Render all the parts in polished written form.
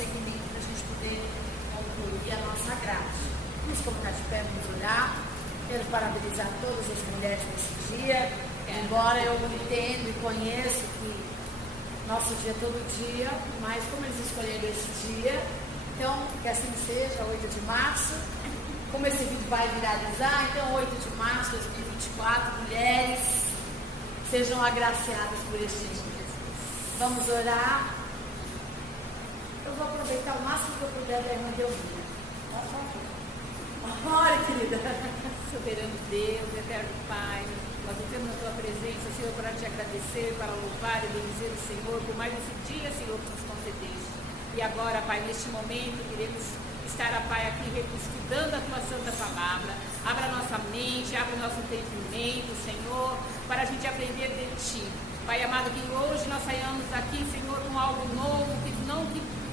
segmento para a gente poder concluir a nossa grade. Vamos colocar de pé, vamos orar. Quero parabenizar todas as mulheres nesse dia, embora eu entendo e conheço que nosso dia é todo dia, mas como eles escolheram esse dia, então que assim seja, 8 de março. Como esse vídeo vai viralizar, então 8 de março de 2024, mulheres, sejam agraciadas por este dia. Vamos orar. Eu vou aproveitar o máximo que eu puder da irmã Delvina. Ora, querida. Soberano Deus, eterno Pai, nós estamos na Tua presença, Senhor, para te agradecer, para louvar e bendizer o Senhor por mais esse dia, Senhor, que nos concedeste. E agora, Pai, neste momento, queremos estar, Pai, aqui estudando a Tua Santa Palavra. Abra nossa mente, abra o nosso entendimento, Senhor, para a gente aprender de Ti. Pai amado, que hoje nós saiamos aqui, Senhor, com algo novo, que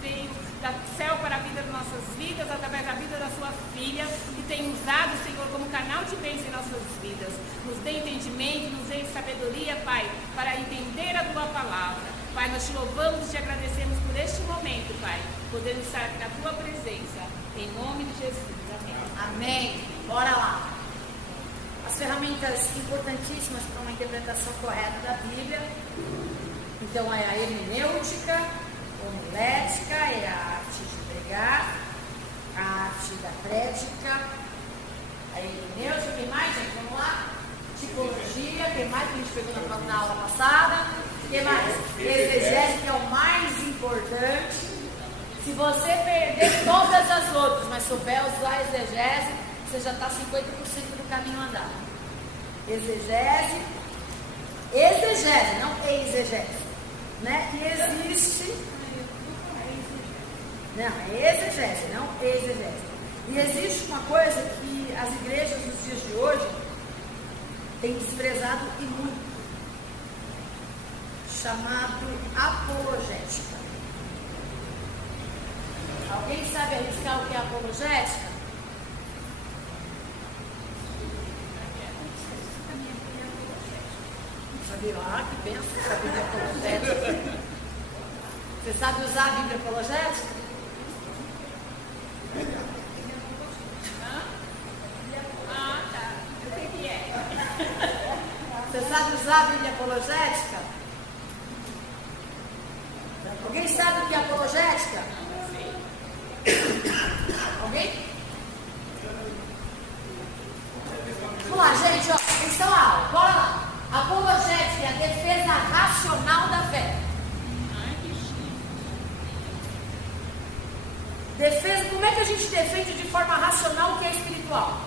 veio do céu para a vida de nossas vidas, através da vida da Sua filha, que tem usado, Senhor, como canal de bênção em nossas vidas. Nos dê entendimento, nos dê sabedoria, Pai, para entender a Tua palavra. Pai, nós te louvamos e te agradecemos por este momento, Pai, podendo estar aqui na Tua presença, em nome de Jesus. Amém. Amém. Bora lá. As ferramentas importantíssimas para uma interpretação correta da Bíblia. Então, é a hermenêutica, homilética, é a arte de pregar, a arte da prédica, a hermenêutica, quem mais, gente? Vamos lá? Tipologia, quem mais que a gente pegou na aula passada? Quem mais? Exegese, que é o mais importante. Se você perder todas as outras, mas souber usar a exegese, você já está 50% do caminho andado. Exegese, não exegese, né? Que existe. Não, é exegese, não exegese. E existe uma coisa que as igrejas nos dias de hoje têm desprezado e muito, chamado apologética. Alguém sabe arriscar o que é apologética? Sabia lá que pensa que a Bíblia é apologética? Você sabe usar a Bíblia apologética? Tá. Eu sei que é. Você sabe usar a Bíblia apologética? Alguém sabe o que é apologética? Alguém? Vamos lá, gente, ó, atenção à aula, bora lá. Apologética é a defesa racional da fé. Defesa, como é que a gente defende de forma racional o que é espiritual?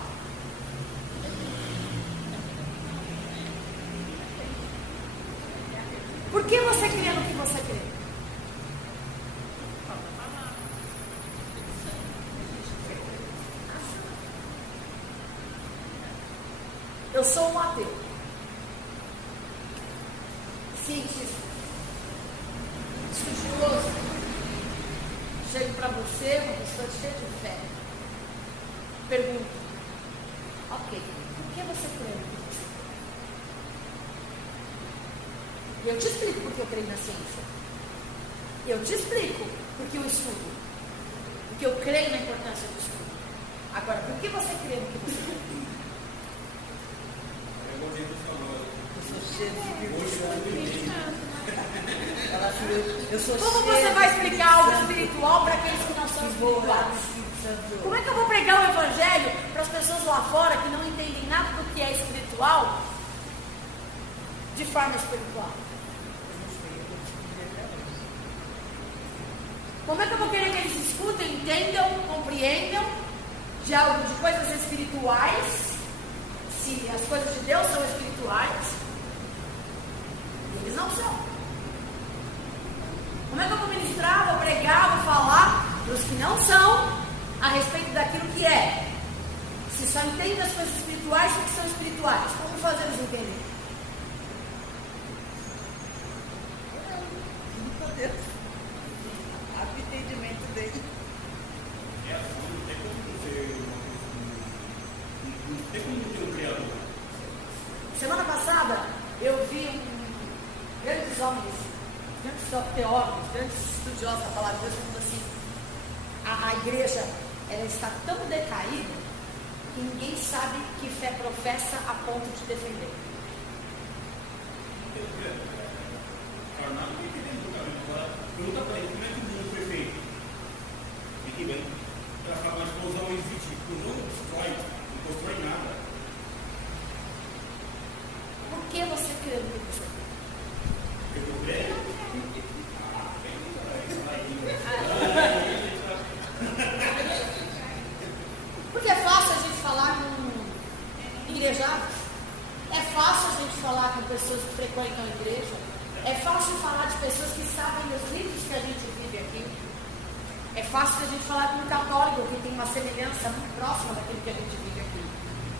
Por que você crê no que você crê? Eu sou um ateu, cientista, estudioso. Chego para você, uma pessoa cheia de fé. Pergunto: ok, por que você crê no que você crê? E eu te explico por que eu creio na ciência. Eu te explico por que eu estudo. Porque eu creio na importância do estudo. Agora, por que você crê no que você crê? Como você vai explicar algo espiritual para aqueles que não são espirituais? Como é que eu vou pregar o evangelho para as pessoas lá fora que não entendem nada do que é espiritual de forma espiritual? Como é que eu vou querer que eles escutem, entendam, compreendam de algo, de coisas espirituais, se as coisas de Deus são espirituais? Eles não são. Como é que eu vou ministrar, vou pregar, vou falar para os que não são a respeito daquilo que é? Se só entendem as coisas espirituais, o que são espirituais? Como fazer eles entenderem? Abre o entendimento dele. É assim, não tem como ser não tem como ter um criador. Semana passada eu vi grandes homens, grandes teólogos, grandes estudiosos da palavra de Deus, falando assim: a igreja ela está tão decaída que ninguém sabe que fé professa a ponto de defender. Pergunta para ele como é que o mundo foi feito. Fique bem. Ela fala, mas explosão existe. Explosão não constrói nada. Por que você crê no que você crê? Porque eu creio. Porque é fácil a gente falar com igrejados. É fácil a gente falar com pessoas que frequentam a igreja. É fácil falar de pessoas que sabem os livros que a gente vive aqui. É fácil a gente falar com um católico que tem uma semelhança muito próxima daquilo que a gente vive aqui.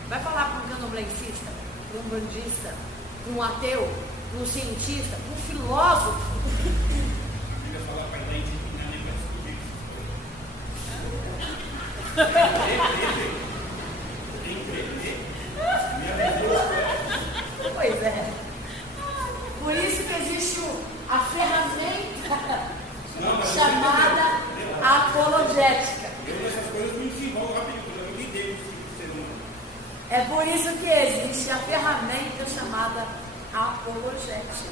Vai falar com um candomblessista, com um bandista, com um ateu, com um cientista, com um filósofo. Eu ia falar para a gente que não é nem para discutir. Tem que crer. Pois é. Por isso que existe a ferramenta chamada apologética. Eu nessas coisas me desenvolvo rapidinho, eu não lidei com o ser humano. É por isso que existe a ferramenta chamada apologética.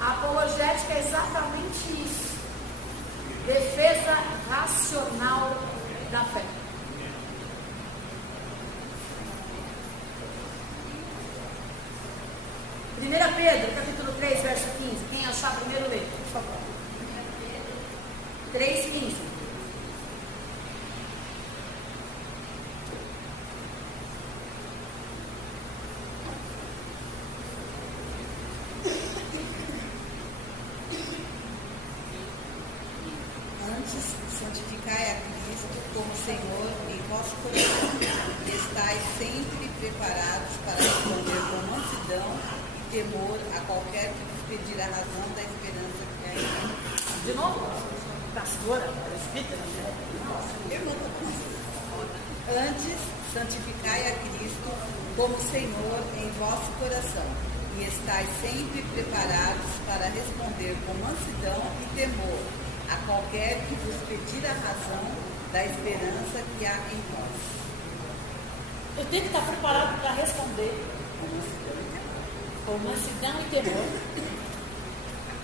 A apologética é exatamente isso. Defesa racional da fé. Primeira Pedro, capítulo 3, verso 15. Quem achar primeiro lê, por favor. 3:15. Antes, santificai a Cristo como Senhor em vosso coração, e estais sempre preparados para responder com mansidão e temor a qualquer que vos pedir a razão da esperança que há em nós. De novo, pastora, presbítera. Pergunta para nós. Antes, santificai a Cristo como Senhor em vosso coração, e estais sempre preparados para responder com mansidão e temor a qualquer que vos pedir a razão da esperança que há em nós. Eu tenho que estar preparado para responder com mansidão e temor.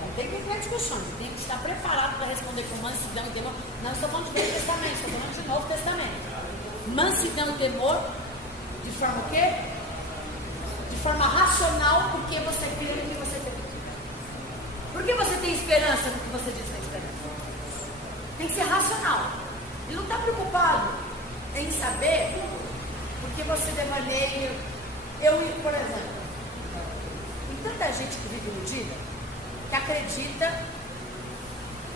Não tem que entrar em discussão, eu tenho que estar preparado para responder com mansidão e temor. Não estou falando de Velho Testamento, estou falando de Novo Testamento. Mansidão e temor, de forma o quê? De forma racional, porque você crê no que você tem. Por que você tem esperança no que você diz que tem esperança? Tem que ser racional. E não está preocupado em saber porque você devaneia. Eu, por exemplo, tem tanta gente que vive iludida que acredita,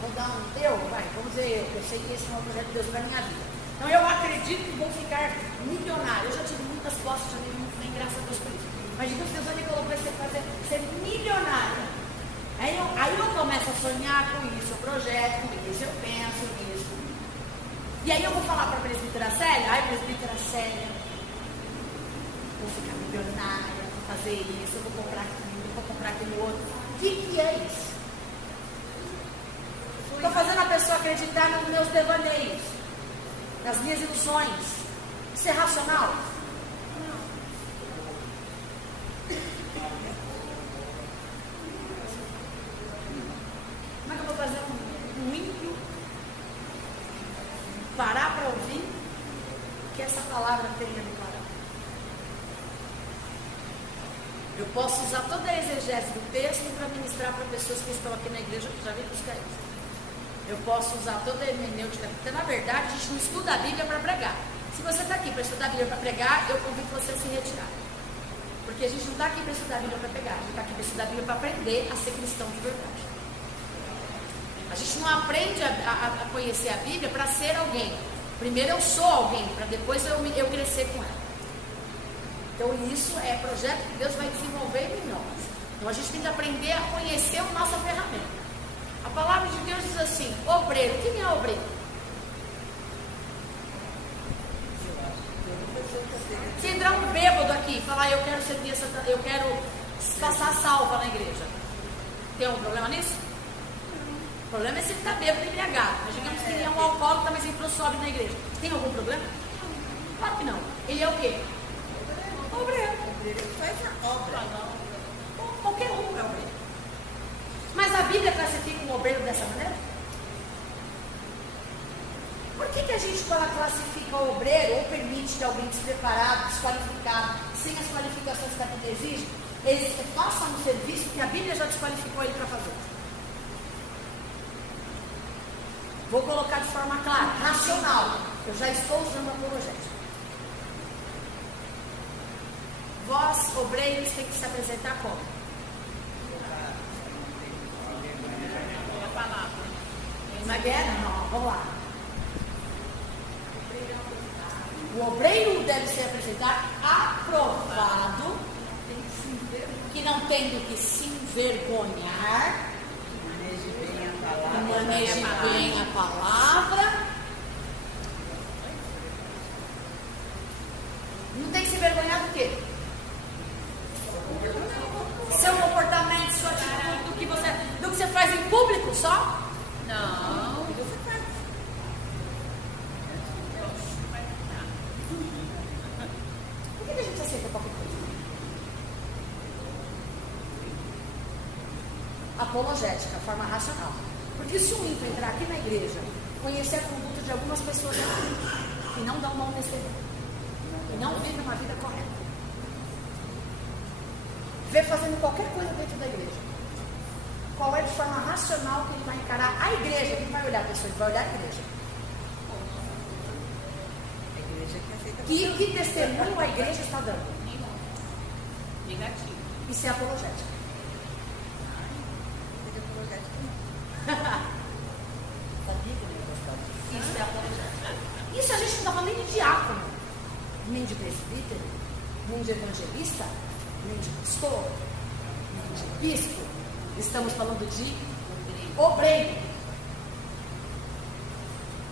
vamos dizer, eu sei que esse não é o projeto de Deus para a minha vida. Então eu acredito que vou ficar milionário. Eu já tive muitas posses, já tive muito bem, graças a Deus por isso. Mas Deus me colocou para ser milionária. Aí eu começo a sonhar com isso, eu projeto isso, eu penso nisso. E aí eu vou falar para a presbítera Célia, presbítera Célia, vou ficar milionária, vou fazer isso, eu vou comprar aquilo outro. O que é isso? Estou fazendo a pessoa acreditar nos meus devaneios, nas minhas ilusões. Isso é racional? Como é que eu vou fazer um ímpio parar para ouvir o que essa palavra tem a declarar? Eu posso usar toda a exegese do texto para ministrar para pessoas que estão aqui na igreja que já vêm buscar isso. Eu posso usar toda a hermenêutica, porque na verdade a gente não estuda a Bíblia para pregar. Se você está aqui para estudar a Bíblia para pregar, eu convido você a se retirar. Porque a gente não está aqui para estudar a Bíblia para pregar, a gente está aqui para estudar a Bíblia para aprender a ser cristão de verdade. A gente não aprende a conhecer a Bíblia para ser alguém. Primeiro eu sou alguém, para depois eu crescer com ela. Então isso é projeto que Deus vai desenvolver em nós. Então a gente tem que aprender a conhecer a nossa ferramenta. A palavra de Deus diz assim, obreiro. Quem é obreiro? Se entrar um bêbado aqui e falar, eu quero passar salva na igreja. Tem algum problema nisso? O problema é se ele está bêbado e embriagado. Mas digamos que ele é um alcoólatra, mas entrou sóbrio na igreja. Tem algum problema? Claro que não. Ele é o quê? Obreiro. Ele faz a obra. Qualquer um é obreiro. Mas a Bíblia classifica um obreiro dessa maneira? Por que a gente, quando classifica o obreiro, ou permite que alguém despreparado, desqualificado, sem as qualificações que a Bíblia exige, ele faça um serviço que a Bíblia já desqualificou ele para fazer? Vou colocar de forma clara, racional. Eu já estou usando a apologética. Vós, obreiros, tem que se apresentar como? A palavra. Na guerra? Não, vamos lá. O obreiro deve ser apresentado aprovado, que não tendo que se envergonhar, maneje bem a palavra. Não tem que se envergonhar do quê? Seu comportamento, sua atitude, do que você faz em público só? Não. Por que a gente aceita qualquer coisa? Apologética, forma racional. Porque se um ímpio entrar aqui na igreja, conhecer a conduta de algumas pessoas aqui, e não dá um bom testemunho, e não vive uma vida correta, vê fazendo qualquer coisa dentro da igreja, qual é de forma racional que ele vai encarar a igreja? Ele vai olhar a pessoa, ele vai olhar a igreja. A igreja que aceita. Que testemunho a igreja está dando? Nenhum. Negativo. Isso é apologética. Isso é apologética. Isso a gente não está falando nem de diácono, nem de presbítero, nem de evangelista, nem de pastor, nem de bispo. Estamos falando de obreiro.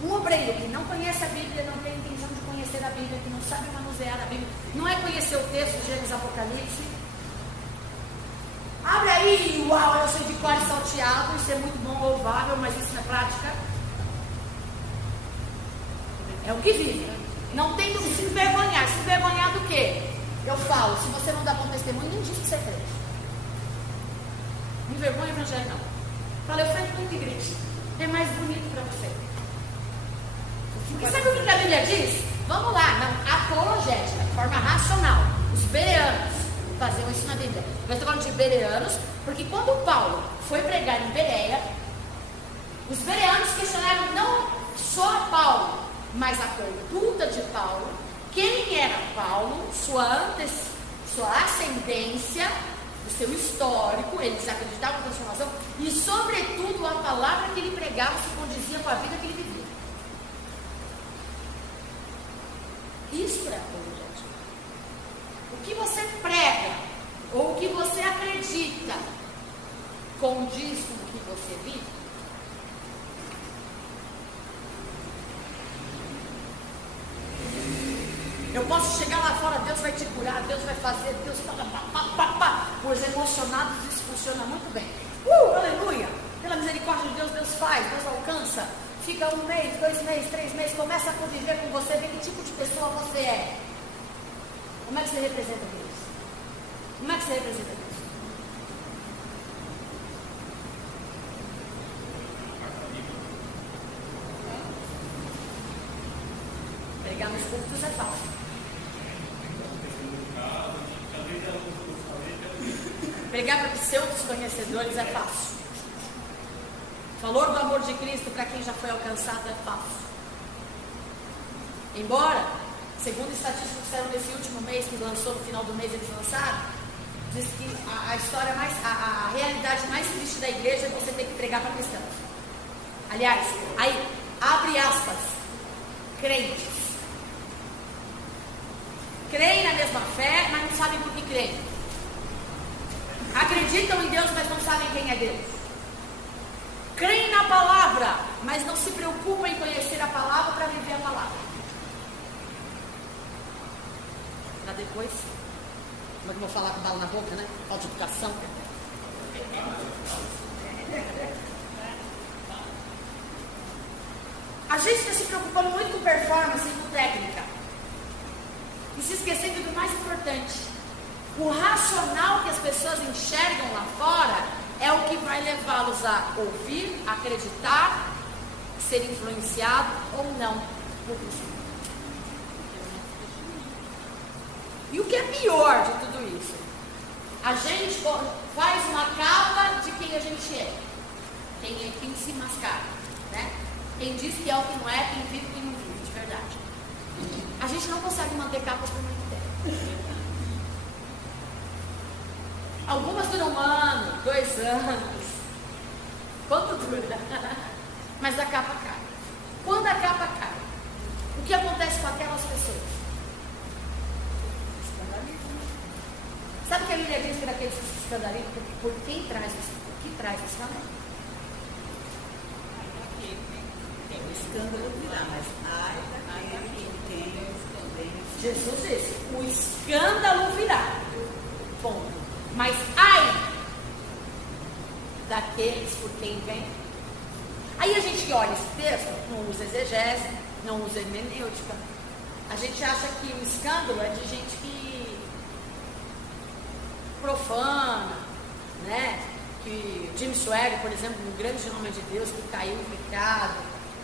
Um obreiro que não conhece a Bíblia, não tem intenção de conhecer a Bíblia, que não sabe manusear a Bíblia, não é conhecer o texto de Gênesis, Apocalipse. Abre aí, uau, eu sei de cor e salteado, isso é muito bom, louvável, mas isso na prática é o que vive. Não tem que se envergonhar. Se envergonhar do quê? Eu falo, se você não dá bom testemunho, nem diz que você é crente. Não envergonha o evangelho, não. Fala, eu frequento muita igreja. É mais bonito para você. E sabe o que a Bíblia diz? Vamos lá, não, apologética, forma racional. Os bereanos faziam isso na Bíblia. Nós estamos falando de bereanos, porque quando Paulo foi pregar em Bereia, os bereanos questionaram não só Paulo, mas a conduta de Paulo, quem era Paulo, sua ascendência, o seu histórico, eles acreditavam na transformação, e sobretudo a palavra que ele pregava se condizia com a vida que ele vivia. Isso é apologética. O que você prega, ou o que você acredita, condiz com o que você vive? Eu posso chegar lá fora, Deus vai te curar, Deus vai fazer, Deus fala, pá. Os emocionados, isso funciona muito bem. Aleluia! Pela misericórdia de Deus, Deus faz, Deus alcança. Fica 1 mês, 2 meses, 3 meses, começa a conviver com você, vê que tipo de pessoa você é. Como é que você representa Deus? Como é que você representa Deus? Pregar nos cultos é fácil. Pregar para pseudos conhecedores é fácil. O valor do amor de Cristo para quem já foi alcançado é fácil. Embora, segundo estatísticas que saíram nesse último mês, que lançou no final do mês, eles lançaram, diz que a história a realidade mais triste da igreja é você ter que pregar para cristãos. Aliás, aí, abre aspas, crentes. Creem na mesma fé, mas não sabem por que creem. Acreditam em Deus, mas não sabem quem é Deus. Creem na palavra, mas não se preocupam em conhecer a palavra para viver a palavra. Para depois Como é que eu vou falar com bala na boca, né? Falta de educação. A gente está se preocupando muito com performance e com técnica. E se esquecendo do mais importante. O racional que as pessoas enxergam lá fora é o que vai levá-los a ouvir, acreditar, ser influenciado ou não por isso. E o que é pior de tudo isso? A gente faz uma capa de quem a gente é. Quem se mascara, né? Quem diz que é o que não é, quem vive e quem não vive, de verdade. A gente não consegue manter capas por muito tempo. Algumas duram 1 ano, 2 anos. Quanto dura? Mas a capa cai. Quando a capa cai, o que acontece com aquelas pessoas? Sabe o que a Bíblia diz que daqueles que se escandalizam por quem traz o que traz o escândalo? O escândalo virá, mas ai daquele que tem também. Jesus disse, o escândalo virá. Ponto. Mas ai daqueles por quem vem. Aí a gente que olha esse texto, não usa exegese, não usa hermenêutica. A gente acha que o escândalo é de gente que profana, né? Que Jim Swaggart, por exemplo, um grande homem de Deus que caiu em pecado,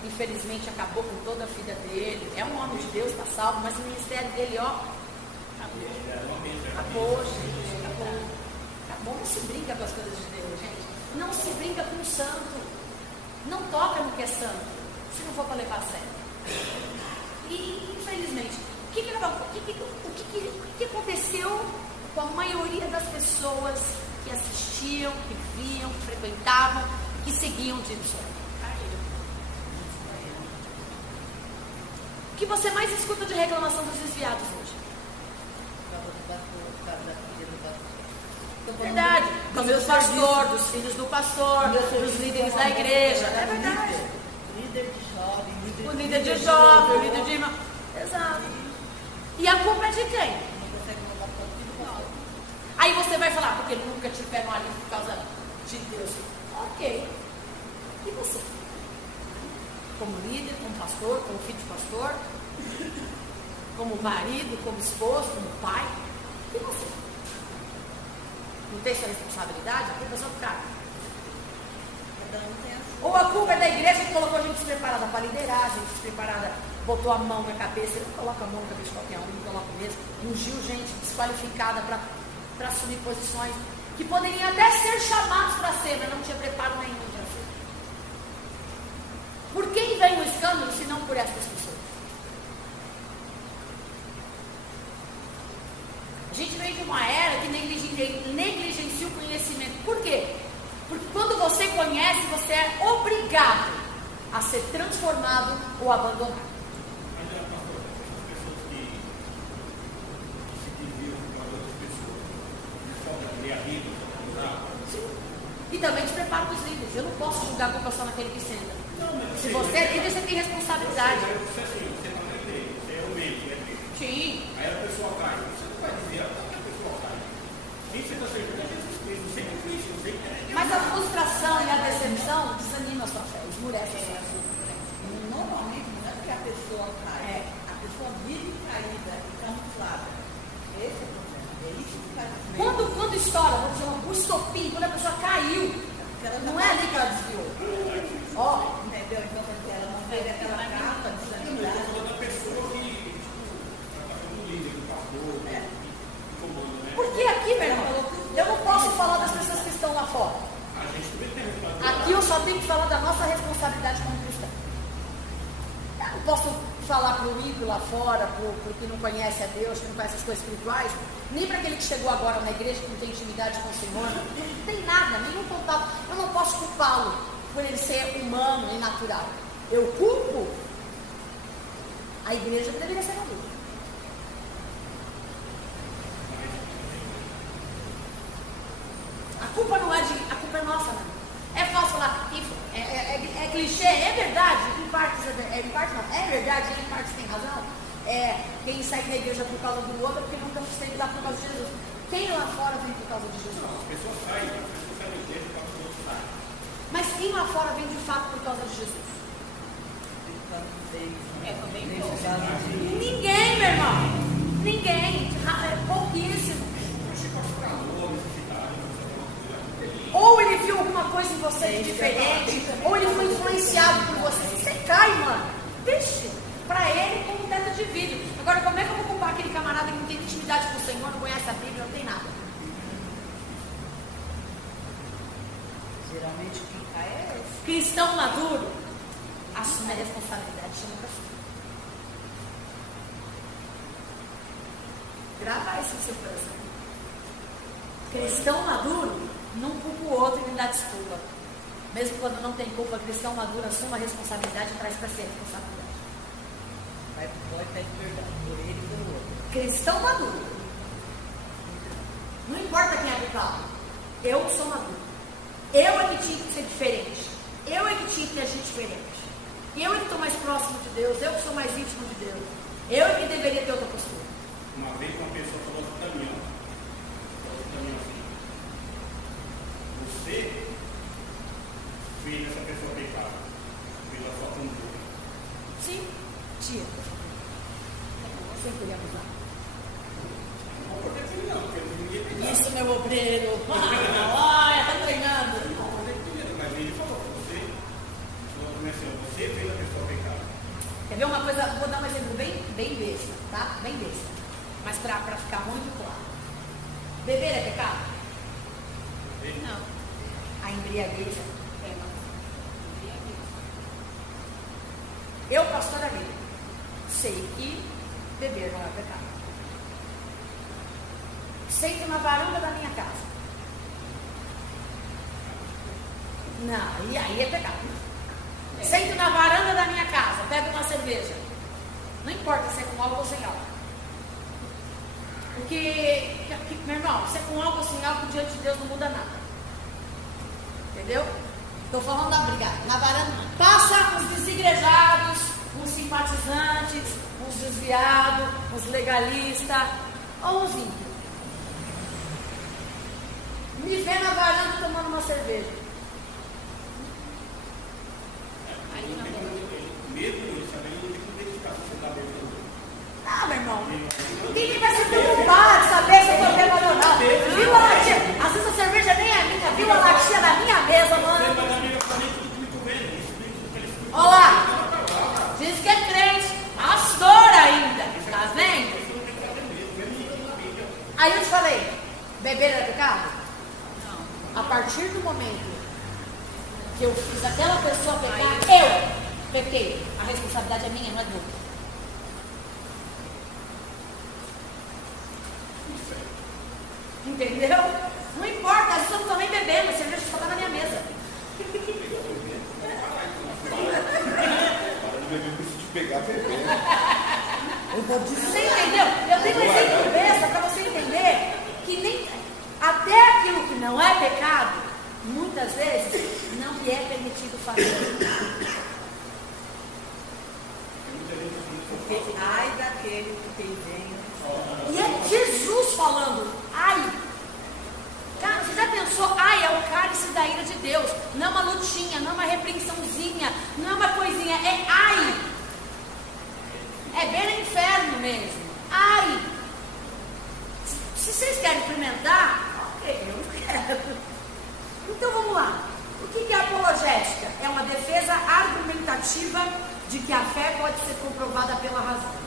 infelizmente acabou com toda a vida dele. É um homem de Deus, está salvo, mas o ministério dele, ó, acabou, gente, acabou. Acabou, não se brinca com as coisas de Deus, gente. Não se brinca com o santo. Não toca no que é santo, se não for para levar a sério. E, infelizmente, o que aconteceu com a maioria das pessoas que assistiam, que viam, que frequentavam, que seguiam o Jim Swaggart? O que você mais escuta de reclamação dos desviados hoje? Verdade. Do meu pastor, dos filhos do pastor, dos líderes da igreja. É verdade. Líder de jovem, O líder de jovem, o líder de irmão. Exato. E a culpa é de quem? Aí você vai falar, porque nunca tiveram ali por causa de Deus. Ok. E você? Como líder, como pastor, como filho de pastor, como marido, como esposo, como pai. E você? Não tem sua responsabilidade? A culpa é só do cara. Ou a culpa é da igreja que colocou a gente despreparada para liderar, a gente despreparada, botou a mão na cabeça. Ele não coloca a mão na cabeça de qualquer um, não coloca mesmo. Ungiu gente desqualificada para assumir posições que poderiam até ser chamados para ser, mas não tinha preparo nenhum para ser. Por quem vem o escândalo se não por essas pessoas? A gente vem de uma era que negligencia o conhecimento. Por quê? Porque quando você conhece, você é obrigado a ser transformado ou abandonado. Mas é, pastor, essas pessoas que se desviam para outras pessoas, de forma de a vida, Sim. E também despreparo dos líderes. Eu não posso julgar a culpa só naquele que senta. Se você é líder, você tem responsabilidade. Você está na igreja, você é o membro da igreja. Sim. Aí a pessoa cai. Você não vai dizer, que a pessoa cai. Quem você está servindo é Jesus Cristo, você é Cristo, você é. Mas a frustração e a decepção desanima a sua fé, esmurece a sua fé. Normalmente não é porque a pessoa cai, a pessoa vive caída e camuflada. Esse é o problema. É isso que faz. Quando estoura, vamos dizer, um estopim, quando a pessoa caiu, não é ali que ela desviou. Ó, Entendeu? Então, porque ela não teve aquela capa de sanidade. Eu estou falando da pessoa que está falando líder, do pastor, do comando, né? porque aqui, meu irmão, eu não posso falar das pessoas que estão lá fora. A gente também tem responsabilidade. Aqui eu só tenho que falar da nossa responsabilidade como cristão. Eu não posso falar para o ímpio lá fora, para o que não conhece a Deus, que não conhece as coisas espirituais, nem para aquele que chegou agora na igreja, que não tem intimidade com o Senhor. Não tem nada, nenhum contato. Eu não posso culpá-lo por ele ser humano e natural. Eu culpo a igreja que deveria ser adulta. A culpa é nossa, não. É fácil falar, é clichê, é verdade, em partes não, é verdade, em partes tem razão. Quem sai da igreja por causa do outro é porque nunca esteve lá por causa de Jesus. Quem lá fora vem por causa de Jesus? Não, as pessoas saem da igreja para os outros saem. Mas quem lá fora vem de fato por causa de Jesus? Também Ninguém, meu irmão. Ninguém. Pouquíssimo. Ou ele viu alguma coisa em você de diferente, ou ele foi influenciado por você. Você cai, mano. Vixe, pra ele como um teto de vidro. Agora, como é que eu vou culpar aquele camarada que não tem intimidade com o Senhor, não conhece a Bíblia, não tem nada? Geralmente quem cai é esse. Cristão maduro assume a responsabilidade, chama pra si. Grava isso no seu coração. Cristão maduro não culpa o outro e nem dá desculpa. Mesmo quando não tem culpa, cristão maduro assume a responsabilidade e traz para si a responsabilidade. Vai e pede perdão por ele e pelo outro. Cristão maduro. Não importa quem é culpado. Eu sou maduro. Eu é que tinha que ser diferente. Eu é que tinha que agir diferente. Eu é que estou mais próximo de Deus. Eu que sou mais íntimo de Deus. Eu é que deveria ter outra postura. Uma vez uma pessoa falou para mim assim, você fez essa pessoa pecar pela sua conduta. Sim, tia. Sem querer abusar. Não pode ter não, porque ninguém tem. Isso, meu obreiro. Olha, tá treinando. Mas ele falou para você, você fez a pessoa pecar. Quer ver uma coisa? Vou dar um exemplo bem besta, tá? Bem besta. Mas para ficar muito claro. Beber é pecado? Não. A embriaguez é É, não. Eu, pastora Lívia, sei que beber não é pecado. Sento na varanda da minha casa. Não, e aí é pecado. Sento na varanda da minha casa, pego uma cerveja. Não importa se é com álcool ou sem álcool. Porque, meu irmão, se é com álcool ou sem álcool, diante de Deus não muda nada. Entendeu? Estou falando da brigada. Na varanda, passa os desigrejados, os simpatizantes, os desviados, os legalistas, ou os ímpios. Me vê na varanda tomando uma cerveja. Aí não tem. Mesmo ele sabendo, não tem que identificar se você está bebendo. Ah, meu irmão, ninguém vai se preocupar de saber se eu estou bêbado ou não. Viu a latinha? Às vezes a cerveja nem é minha, viu a latinha na minha mesa, mano. Olha lá, diz que é crente, pastor ainda, tá vendo? Aí eu te falei, beber é pecado? Não. A partir do momento que eu fiz aquela pessoa pecar, eu pequei. A responsabilidade é minha, não é do outro. Entendeu? Não importa, às vezes eu não estou nem bebendo, a cerveja só está na minha mesa. Pegar bebê. Você entendeu? Eu tenho um exemplo besta para você entender que nem até aquilo que não é pecado, muitas vezes não lhe é permitido fazer. Porque ai daquele que tem venho. E é Jesus falando, ai. Cara, você já pensou? Ai, é o cálice da ira de Deus. Não é uma lutinha, não é uma repreensãozinha, não é uma coisinha, é ai. É bem no inferno mesmo. Ai. Se vocês querem experimentar, ok, eu não quero. Então vamos lá. O que é apologética? É uma defesa argumentativa de que a fé pode ser comprovada pela razão.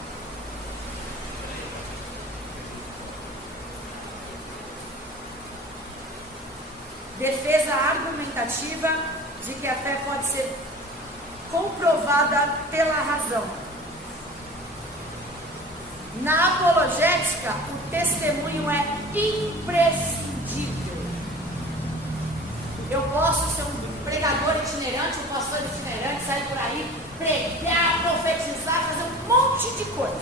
Defesa argumentativa de que a fé pode ser comprovada pela razão. Na apologética, o testemunho é imprescindível. Eu posso ser um pregador itinerante, um pastor itinerante, sair por aí, pregar, profetizar, fazer um monte de coisa.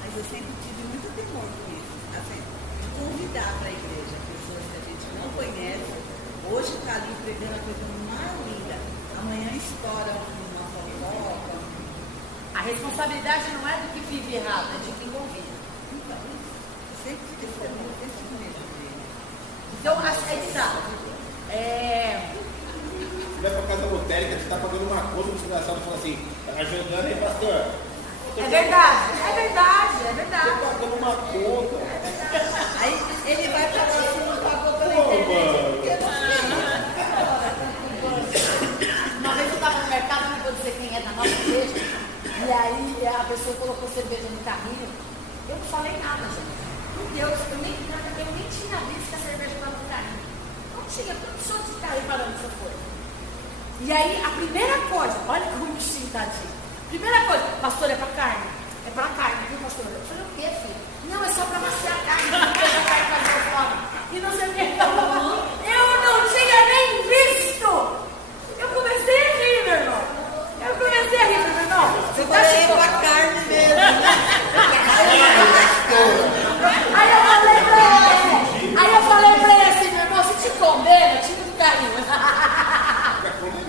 Mas eu sempre tive muito temor com isso. Assim, de convidar para a igreja pessoas que a gente não conhece. Hoje está ali pregando a coisa mais linda. Amanhã estoura uma fofoca. A responsabilidade não é do que vive errado, é de quem convive. Então, Então, aí que tá. Você vai pra casa lotérica, você tá pagando uma conta, o desgraçado fala assim, tá ajudando aí, pastor. É verdade, é verdade, é verdade. Você tá pagando uma conta. Aí ele vai falar assim, não pagou pela Pô, internet. mano. Porque não Uma vez eu estava no mercado, não vou dizer quem é da nossa igreja, e aí a pessoa colocou cerveja no carrinho. Eu não falei nada, gente. Meu Deus, eu nem tinha visto que a cerveja estava no carrinho. Não tinha, todo show de carrinho parando essa coisa. E aí, a primeira coisa, olha como o bichinho tadinho. Primeira coisa, pastor, é pra carne. É pra carne, viu, pastor? Eu falei, o quê, filho? Não, é só pra maciar a carne, não deixa a carne fazer fome. E não sei o que. Eu não tinha nem visto. Eu comecei a rir, meu irmão. Meu irmão. Eu falei pra carne mesmo, né? Aí eu falei pra ele assim, meu irmão, se te condena, tira do carrinho.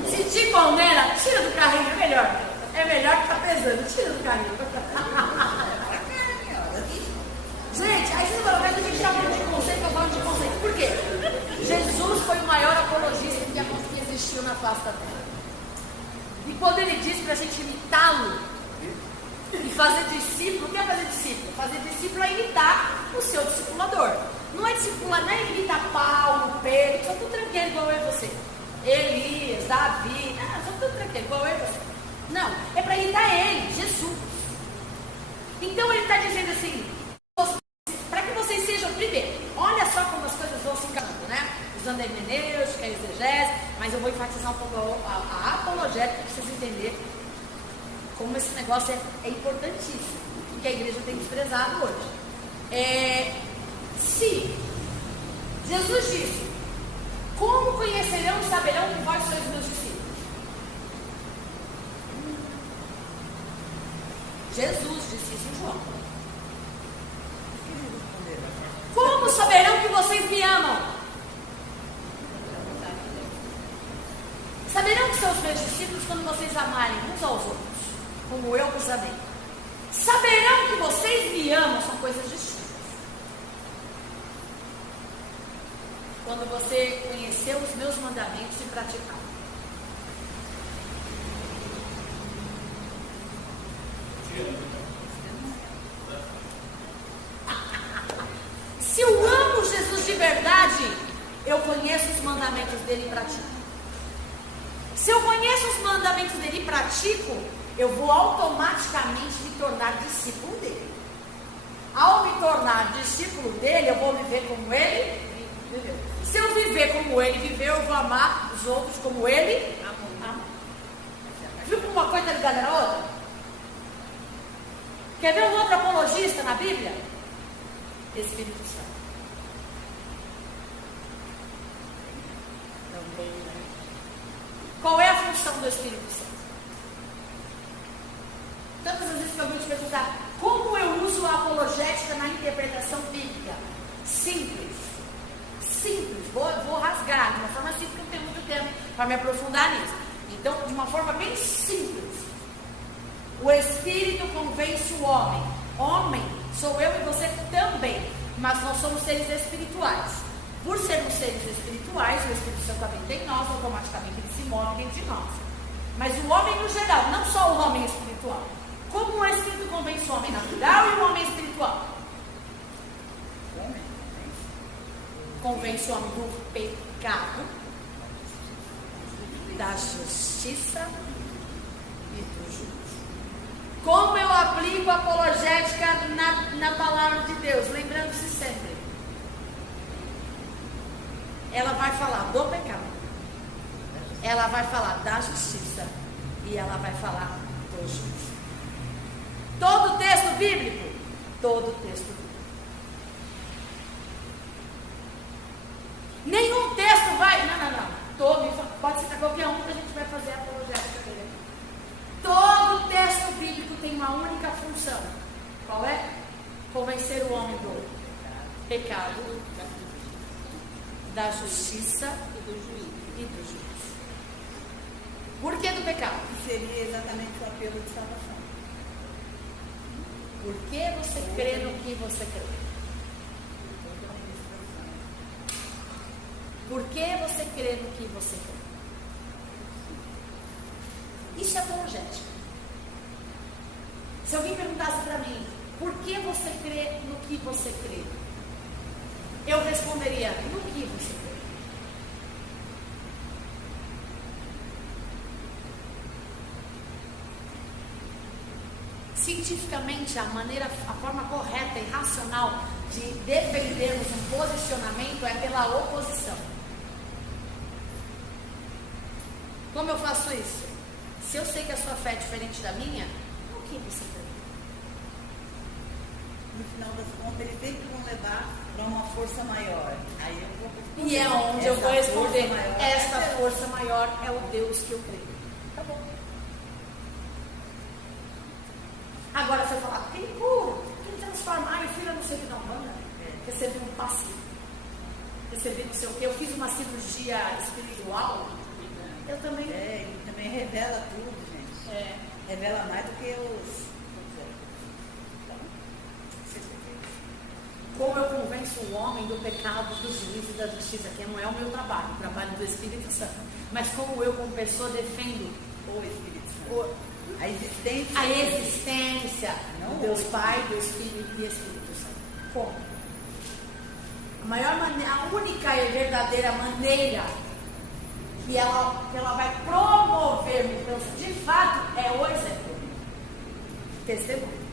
Se te condena, tira do carrinho, é melhor. É melhor que tá pesando, tira do carrinho. Gente, aí você falou, mas a gente tá falando de conceito, eu falo de conceito. Por quê? Jesus foi o maior apologista que existiu na face da terra. E quando ele diz pra gente imitá-lo e fazer discípulo, o que é fazer discípulo? Fazer discípulo é imitar o seu discipulador. Não é discipular, não é imitar Paulo, Pedro, são tudo tranqueiro igual eu e você. Elias, Davi, são tudo tranqueiro igual eu e você. Não, é para imitar ele, Jesus. Então ele está dizendo assim, para que vocês sejam primeiro, olha só como as coisas vão se encaminhando, né? Usando a hermenêutica, a exegese, mas eu vou enfatizar um pouco a apologética para vocês entenderem como esse negócio é importantíssimo, que a igreja tem desprezado hoje. Se Jesus disse, como conhecerão e saberão que vós sois meus discípulos? Jesus disse isso em João. Como saberão que vocês me amam? Saberão que são os meus discípulos quando vocês amarem uns aos outros, como eu vos amei. Saberão que vocês me amam, são coisas distintas. Quando você conheceu os meus mandamentos e praticá-los. Se eu amo Jesus de verdade, eu conheço os mandamentos dele e pratico. Se eu conheço os mandamentos dele e pratico, eu vou automaticamente me tornar discípulo dele. Ao me tornar discípulo dele, eu vou viver como ele viveu. Se eu viver como ele viveu, eu vou amar os outros como ele amou. Viu como uma coisa está ligada na outra? Quer ver um outro apologista na Bíblia? Espírito Santo. Também, né? Qual é a função do Espírito Santo? Tantas vezes que alguém te perguntar, como eu uso a apologética na interpretação bíblica? Simples. Simples. Vou rasgar de uma forma simples, porque eu não tenho muito tempo para me aprofundar nisso. Então, de uma forma bem simples. O Espírito convence o homem. Homem, sou eu e você também. Mas nós somos seres espirituais. Por sermos seres espirituais, o Espírito Santo habita em nós, automaticamente ele se move dentro de nós. Mas o homem no geral, não só o homem espiritual. Como o Espírito convence o homem natural e o homem espiritual? Convence o homem do pecado, da justiça e do juízo. Como eu aplico a apologética na palavra de Deus? Lembrando-se sempre. Ela vai falar do pecado. Ela vai falar da justiça. E ela vai falar do juízo. Todo texto bíblico? Todo texto bíblico. Nenhum texto vai... Não. Pode citar qualquer um que a gente vai fazer a apologética dele. Todo texto bíblico tem uma única função. Qual é? Convencer o homem do pecado, da justiça e do juízo. Por que do pecado? Que seria exatamente o apelo de salvação. Por que você crê no que você crê? Por que você crê no que você crê? Isso é apologética. Se alguém perguntasse para mim, por que você crê no que você crê? Eu responderia, no que você crê? Cientificamente, a forma correta e racional de defendermos um posicionamento é pela oposição. Como eu faço isso? Se eu sei que a sua fé é diferente da minha, o que você crê? No final das contas, eles sempre vão levar para uma força maior. Aí eu vou responder. E é onde eu vou responder, esta Deus. força maior é o Deus que eu creio. Tá bom. Agora você fala, tem cura, tem transformar, ai filha, não sei o que não, banda. Recebi um passe, recebi não sei o que, eu fiz uma cirurgia espiritual, eu também. Ele também revela tudo, gente. Revela mais do que os. Como eu convenço o homem do pecado, do juízo e da justiça, que não é o meu trabalho, o trabalho do Espírito Santo. Mas como eu, como pessoa, defendo O Espírito Santo. A existência. a existência Não do Deus o Pai, Deus Filho e Espírito Santo. Como? A única e verdadeira maneira que ela vai promover mudança, de fato, é o exemplo. Testemunho.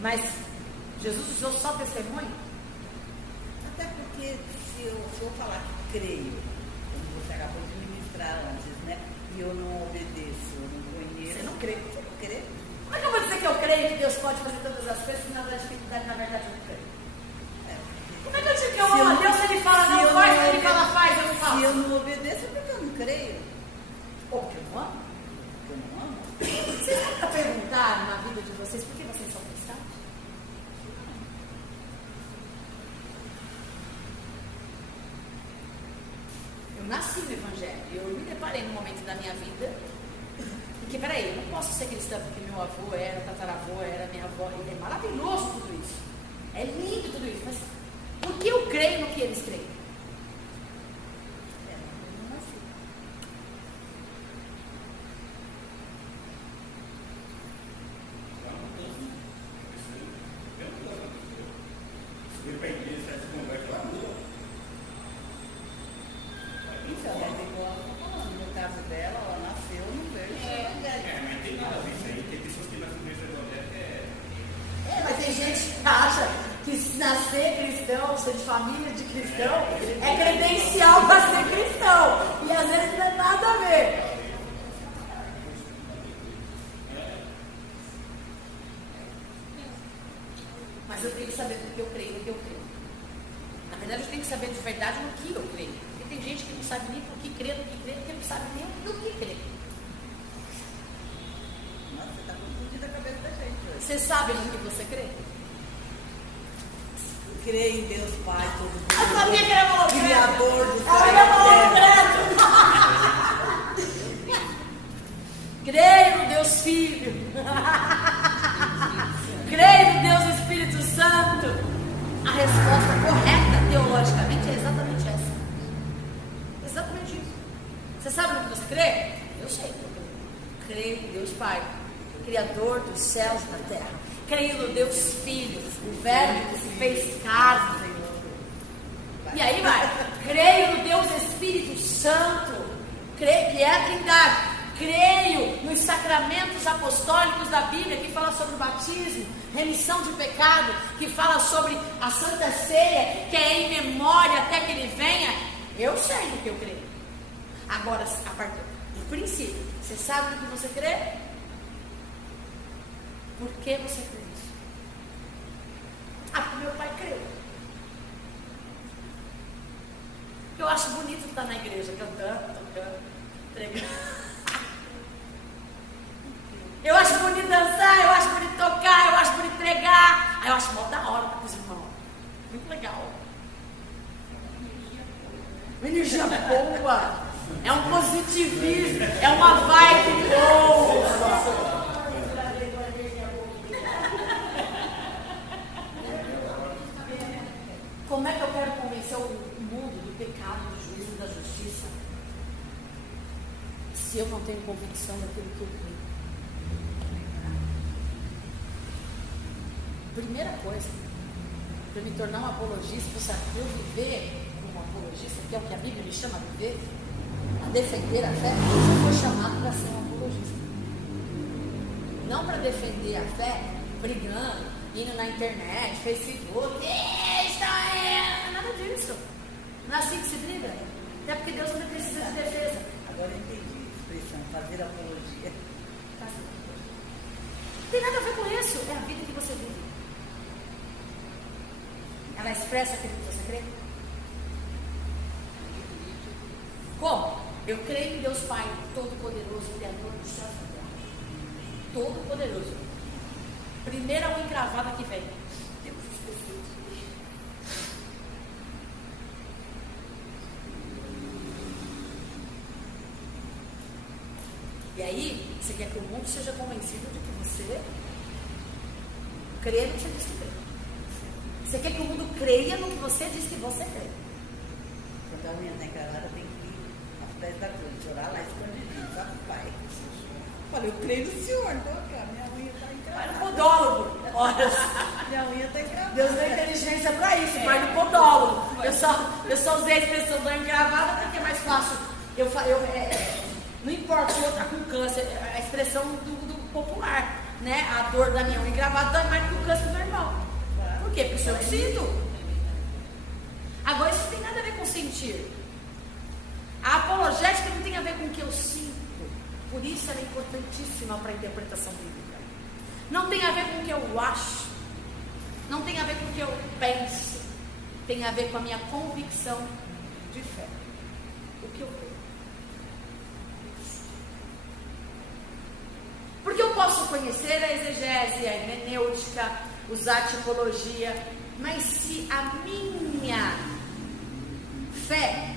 Mas Jesus usou só testemunho? Até porque se eu for falar que creio, como você acabou de ministrar antes, né? E eu não obedeço, eu não conheço. Você não crê. Você não crê? Como é que eu vou dizer que eu creio que Deus pode fazer todas as coisas, se na verdade eu não creio? Como é que eu digo que eu amo a Deus se Ele fala não faz, se Ele fala faz, eu não faço? Se eu não obedeço, é porque eu não creio. Ou porque eu não amo? Porque eu não amo. Vocês nunca perguntaram na vida de vocês por que vocês são cristãos? Eu nasci no Evangelho e eu me deparei num momento da minha vida que, peraí, eu não posso ser cristã porque meu avô era, tataravô era, minha avó, e é maravilhoso tudo isso. É lindo tudo isso, mas por que eu creio no que eles creem? Eu não nasci. Você vai pra igreja, você conversa lá, não. Então, é igual ela tá falando. No caso dela, ela nasceu no berço evangélico. Mas tem nada a ver isso aí. Tem pessoas que nascem nesse evangélico. Mas tem gente que acha que nascer cristão, ser de família de cristão, é credencial para ser cristão. E às vezes não tem nada a ver. Mas eu tenho que saber do que eu creio, no que eu creio. Na verdade, eu tenho que saber de verdade no que eu creio. Porque tem gente que não sabe nem por que crê, no que crê, porque não sabe nem do que crê. Nossa, você tá confundindo a cabeça da gente hoje. Você sabe no que você crê? Creio em Deus Pai, todo Eu sabia que era falou Criador do céu Ela e ia da falar terra. credo. Creio no Deus Filho. Creio no Deus Espírito Santo. A resposta correta, teologicamente, é exatamente essa. Exatamente isso. Você sabe no que você crê? Eu sei que eu creio. Creio em Deus Pai, Criador dos céus e da terra. Creio no Deus Filho, o Verbo que se fez carne. E aí vai. Creio no Deus Espírito Santo. Creio que é a Trindade. Creio nos sacramentos apostólicos da Bíblia, que fala sobre o batismo, remissão de pecado, que fala sobre a Santa Ceia, que é em memória até que Ele venha. Eu sei no que eu creio. Agora, a partir do princípio, você sabe no que você crê? Por que você crê nisso? Ah, porque meu pai creu. Eu acho bonito estar na igreja, cantando, tocando, pregando. Eu acho bonito dançar, eu acho bonito tocar, eu acho bonito pregar. Aí eu acho mó da hora com os irmãos. Muito legal. Energia boa. É um positivismo, é uma vibe boa. Como é que eu quero convencer o se eu não tenho convicção daquilo que eu creio? Primeira coisa, para me tornar um apologista, para eu viver como um apologista, que é o que a Bíblia me chama a viver, a defender a fé, eu fui chamado para ser um apologista. Não para defender a fé brigando, indo na internet, Facebook, nada disso. Não é assim que se briga. Até porque Deus não precisa de defesa. Agora eu entendi a expressão, fazer apologia. Não tem nada a ver com isso. É a vida que você vive. Ela expressa aquilo que você crê. Como? Eu creio em Deus Pai, Todo-Poderoso, Criador do céu e da terra. Todo-Poderoso. Primeira unha encravada que vem. Deus específico. E aí, você quer que o mundo seja convencido de que você crê no que você diz que crê. Você quer que o mundo creia no que você diz que você crê. Quando a unha está encravada, tem que ir aos pés da cruz, chorar lá escondidinho, sabe, pai? Eu falei, eu creio no Senhor, então, cara, minha unha está encravada. Vai no podólogo. Olha, Minha unha está encravada. Deus deu inteligência para isso. Vai no podólogo. Eu só usei a expressão da encravada porque é mais fácil. Não importa se eu estou com câncer, a expressão do popular, né? A dor da minha unha encravada dói mais que o câncer do meu irmão. Por quê? Porque eu sinto. Agora, isso não tem nada a ver com sentir. A apologética não tem a ver com o que eu sinto. Por isso ela é importantíssima para a interpretação bíblica. Não tem a ver com o que eu acho. Não tem a ver com o que eu penso. Tem a ver com a minha convicção de fé. O que eu creio. Porque eu posso conhecer a exegese, a hermenêutica, usar a tipologia, mas se a minha fé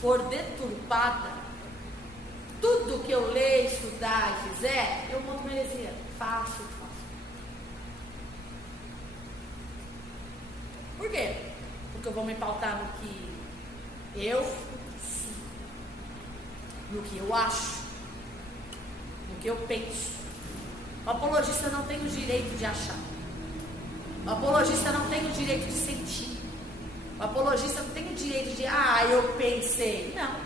for deturpada, tudo que eu ler, estudar e fizer, eu monto uma heresia. Fácil. Por quê? Porque eu vou me pautar no que eu sinto, no que eu acho, no que eu penso. O apologista não tem o direito de achar. O apologista não tem o direito de sentir. O apologista não tem o direito de, eu pensei. Não.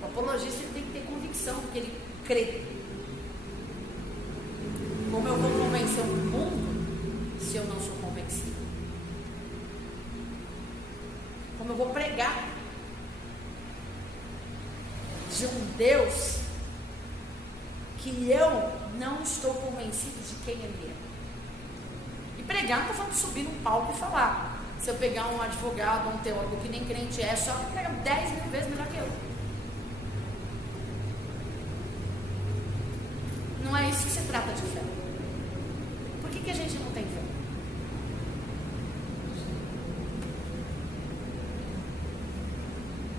O apologista tem que ter convicção, porque ele crê. Como eu vou convencer o mundo se eu não sou convencido? Como eu vou pregar de um Deus que eu não estou convencido de quem Ele é? E pregar, não estou falando de subir num palco e falar. Se eu pegar um advogado, um teólogo que nem crente é, só prega 10 mil vezes melhor que eu. Não é isso que se trata de fé. Por que a gente não tem fé?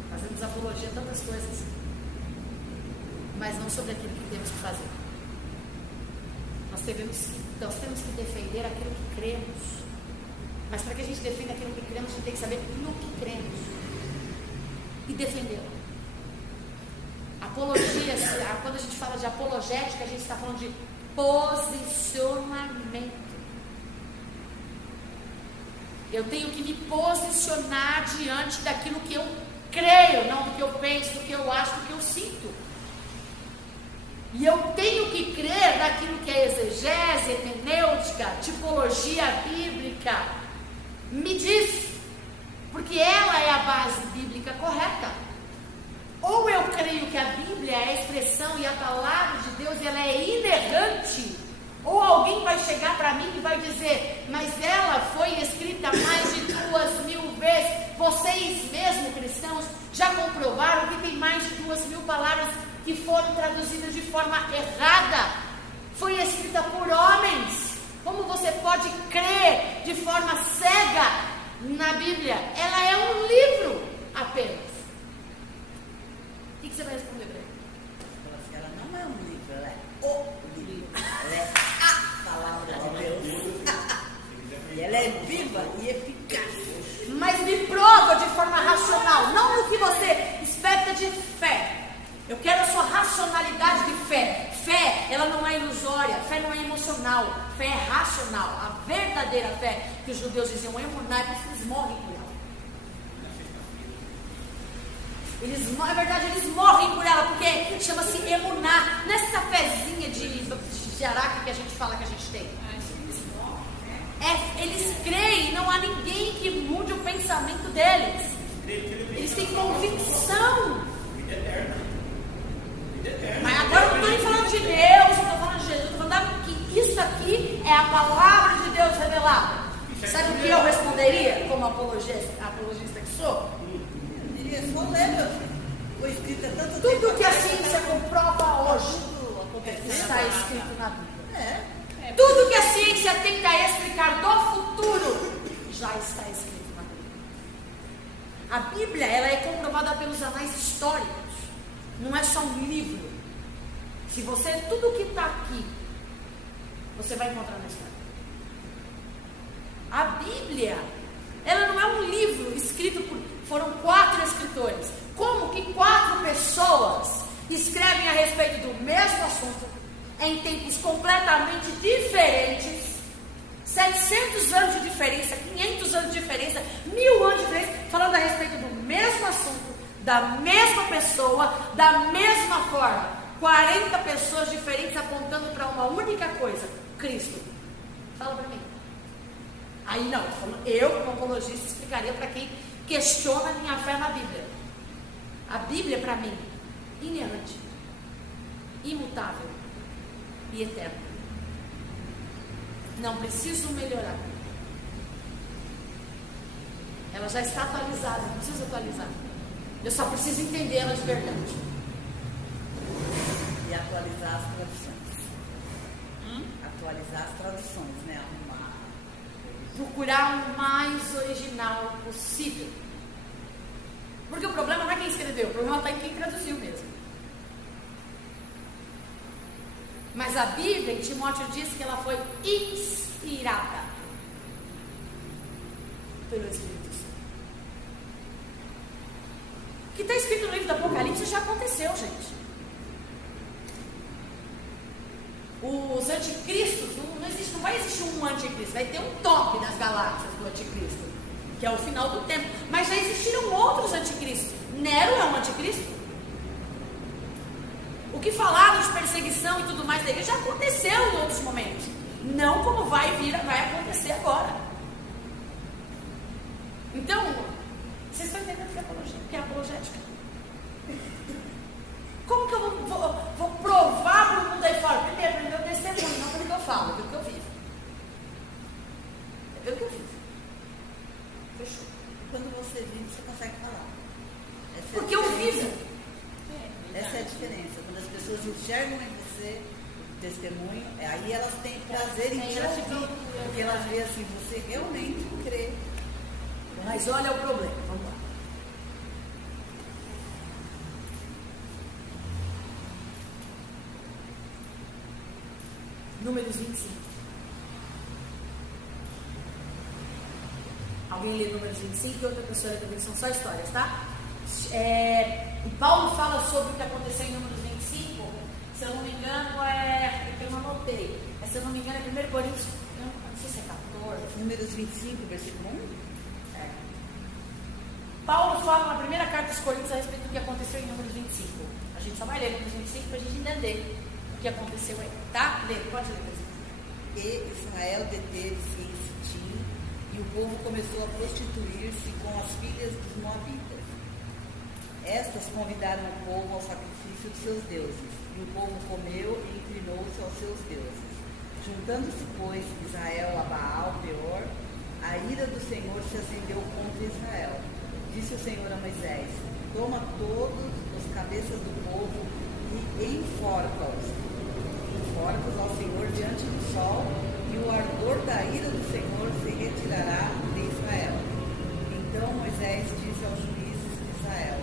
Fazemos apologia a tantas coisas, mas não sobre aquilo que temos que fazer. Nós temos que defender aquilo que cremos. Mas para que a gente defenda aquilo que cremos, a gente tem que saber no que cremos e defendê-lo. Apologia, quando a gente fala de apologética, a gente está falando de posicionamento. Eu tenho que me posicionar diante daquilo que eu creio, não do que eu penso, do que eu acho, do que eu sinto. E eu tenho que crer naquilo que é exegese, hermenêutica, tipologia bíblica me diz, porque ela é a base bíblica correta. Ou eu creio que a Bíblia é a expressão e a palavra de Deus, ela é inerrante, ou alguém vai chegar para mim e vai dizer, mas ela foi escrita mais de 2.000 vezes. Vocês mesmo, cristãos, já comprovaram que tem mais de 2.000 palavras que foram traduzidas de forma errada. Foi escrita por homens. Como você pode crer de forma cega na Bíblia? Ela é um livro apenas. O que você vai responder para ele? Ela não é um livro, ela é o livro. Ela é a palavra de Deus. E ela é viva e eficaz. Mas me prova de forma racional, não no que você expecta de fé. racionalidade de fé. Fé, ela não é ilusória, fé não é emocional, fé é racional. A verdadeira fé que os judeus diziam emuná, é porque eles morrem por ela. É verdade, eles morrem por ela, porque chama-se emuná. Nessa fezinha de araca que a gente fala que a gente tem. Eles creem, não há ninguém que mude o pensamento deles. Eles têm convicção. Mas agora eu não estou nem falando de Deus, não estou falando de Jesus, estou falando que isso aqui é a palavra de Deus revelada. Sabe o que eu responderia como apologista que sou? Eu diria, só lembra, foi escrito há tanto tempo. Tudo que a ciência comprova hoje está escrito na Bíblia. Tudo que a ciência tenta explicar do futuro já está escrito na Bíblia. A Bíblia, ela é comprovada pelos anais históricos. Não é só um livro. Se você, tudo que está aqui, você vai encontrar na história. A Bíblia, ela não é um livro escrito foram 4 escritores. Como que 4 pessoas escrevem a respeito do mesmo assunto, em tempos completamente diferentes, 700 anos de diferença, 500 anos de diferença, 1000 anos de diferença, falando a respeito do mesmo assunto, da mesma pessoa, da mesma forma. 40 pessoas diferentes apontando para uma única coisa: Cristo. Fala para mim. Aí não, eu como apologista explicaria para quem questiona a minha fé na Bíblia. A Bíblia para mim, inerrante, imutável e eterna. Não preciso melhorar. Ela já está atualizada, não preciso atualizar. Eu só preciso entender ela de verdade. E atualizar as traduções. Atualizar as traduções, né? Arrumar. Procurar o mais original possível. Porque o problema não é quem escreveu, o problema está em quem traduziu mesmo. Mas a Bíblia, em Timóteo diz que ela foi inspirada pelo Espírito Santo. O que está escrito no livro do Apocalipse já aconteceu, gente. Os anticristos, não vai existir um anticristo, vai ter um top das galáxias do anticristo, que é o final do tempo. Mas já existiram outros anticristos. Nero é um anticristo. O que falaram de perseguição e tudo mais da igreja já aconteceu em outros momentos. Não como vai acontecer agora. Então, vocês estão entendendo o que é apologética? Como que eu vou provar para o mundo aí fora? Primeiro, pelo meu testemunho, não pelo que eu falo, pelo que eu vivo. É pelo que eu vivo. Fechou. Quando você vive, você consegue falar. Porque eu vivo. Essa é a diferença. Quando as pessoas enxergam em você o testemunho, aí elas têm prazer em te ouvir. Porque elas veem assim, você realmente crê. Mas olha o problema, vamos lá. Números 25. Alguém lê Números 25 e outra pessoa lê também, são só histórias, tá? E Paulo fala sobre o que aconteceu em Números 25, se eu não me engano é, eu não anotei, se eu não me engano é 1 Coríntios, não sei se é 14. Números 25, versículo 1. Paulo fala na primeira carta dos Coríntios a respeito do que aconteceu em Números 25. A gente só vai ler Números 25 para a gente entender o que aconteceu aí, tá? Lê, pode ler. E Israel deteve-se em Sitim, e o povo começou a prostituir-se com as filhas dos moabitas. Estas convidaram o povo ao sacrifício de seus deuses, e o povo comeu e inclinou-se aos seus deuses. Juntando-se, pois, Israel a Baal, Peor, a ira do Senhor se acendeu contra Israel. Disse o Senhor a Moisés: toma todos os cabeças do povo e enforca-os. Enforca-os ao Senhor diante do sol, e o ardor da ira do Senhor se retirará de Israel. Então Moisés disse aos juízes de Israel: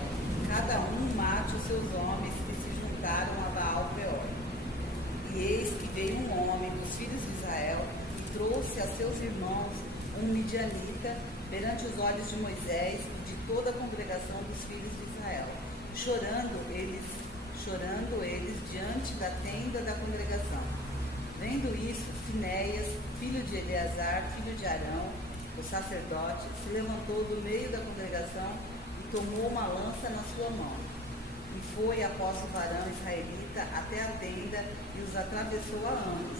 cada um mate os seus homens que se juntaram a Baal Peor. E eis que veio um homem dos filhos de Israel e trouxe a seus irmãos um midianita perante os olhos de Moisés e de toda a congregação dos filhos de Israel. Chorando, eles chorando eles diante da tenda da congregação. Vendo isso, Finéias, filho de Eleazar, filho de Arão, o sacerdote, se levantou do meio da congregação e tomou uma lança na sua mão. E foi após o varão israelita até a tenda e os atravessou a ambos,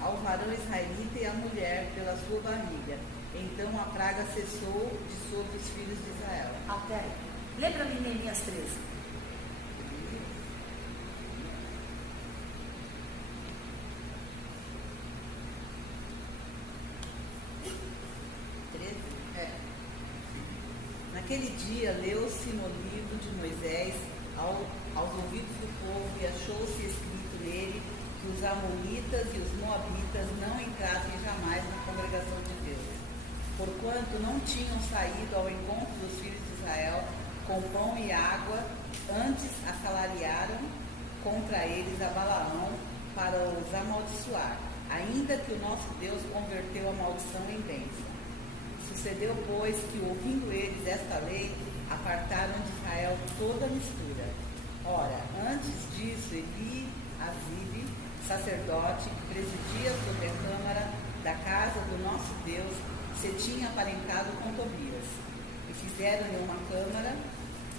ao varão israelita e à mulher pela sua barriga. Então a praga cessou de sobre os filhos de Israel. Até aí. Lembra de Neemias 13? Naquele dia leu-se no livro de Moisés aos ouvidos do povo e achou-se escrito nele que os amonitas e os moabitas não entrassem jamais na congregação de Deus, porquanto não tinham saído ao encontro dos filhos de Israel com pão e água, antes assalariaram contra eles a Balaão para os amaldiçoar, ainda que o nosso Deus converteu a maldição em bênção. Sucedeu, pois, que, ouvindo eles esta lei, apartaram de Israel toda a mistura. Ora, antes disso, Eliasibe, sacerdote, que presidia sobre a câmara da casa do nosso Deus, se tinha aparentado com Tobias. E fizeram-lhe uma câmara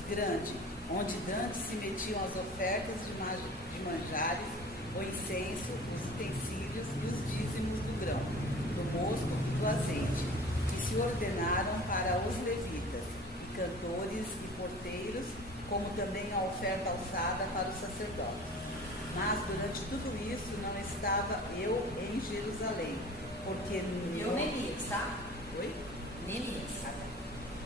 grande, onde dantes se metiam as ofertas de manjares, o incenso, os utensílios e os dízimos do grão, do mosto e do azeite. Se ordenaram para os levitas, e cantores e porteiros, como também a oferta alçada para o sacerdote. Mas durante tudo isso não estava eu em Jerusalém, porque Neemias, tá? Oi? Neemias.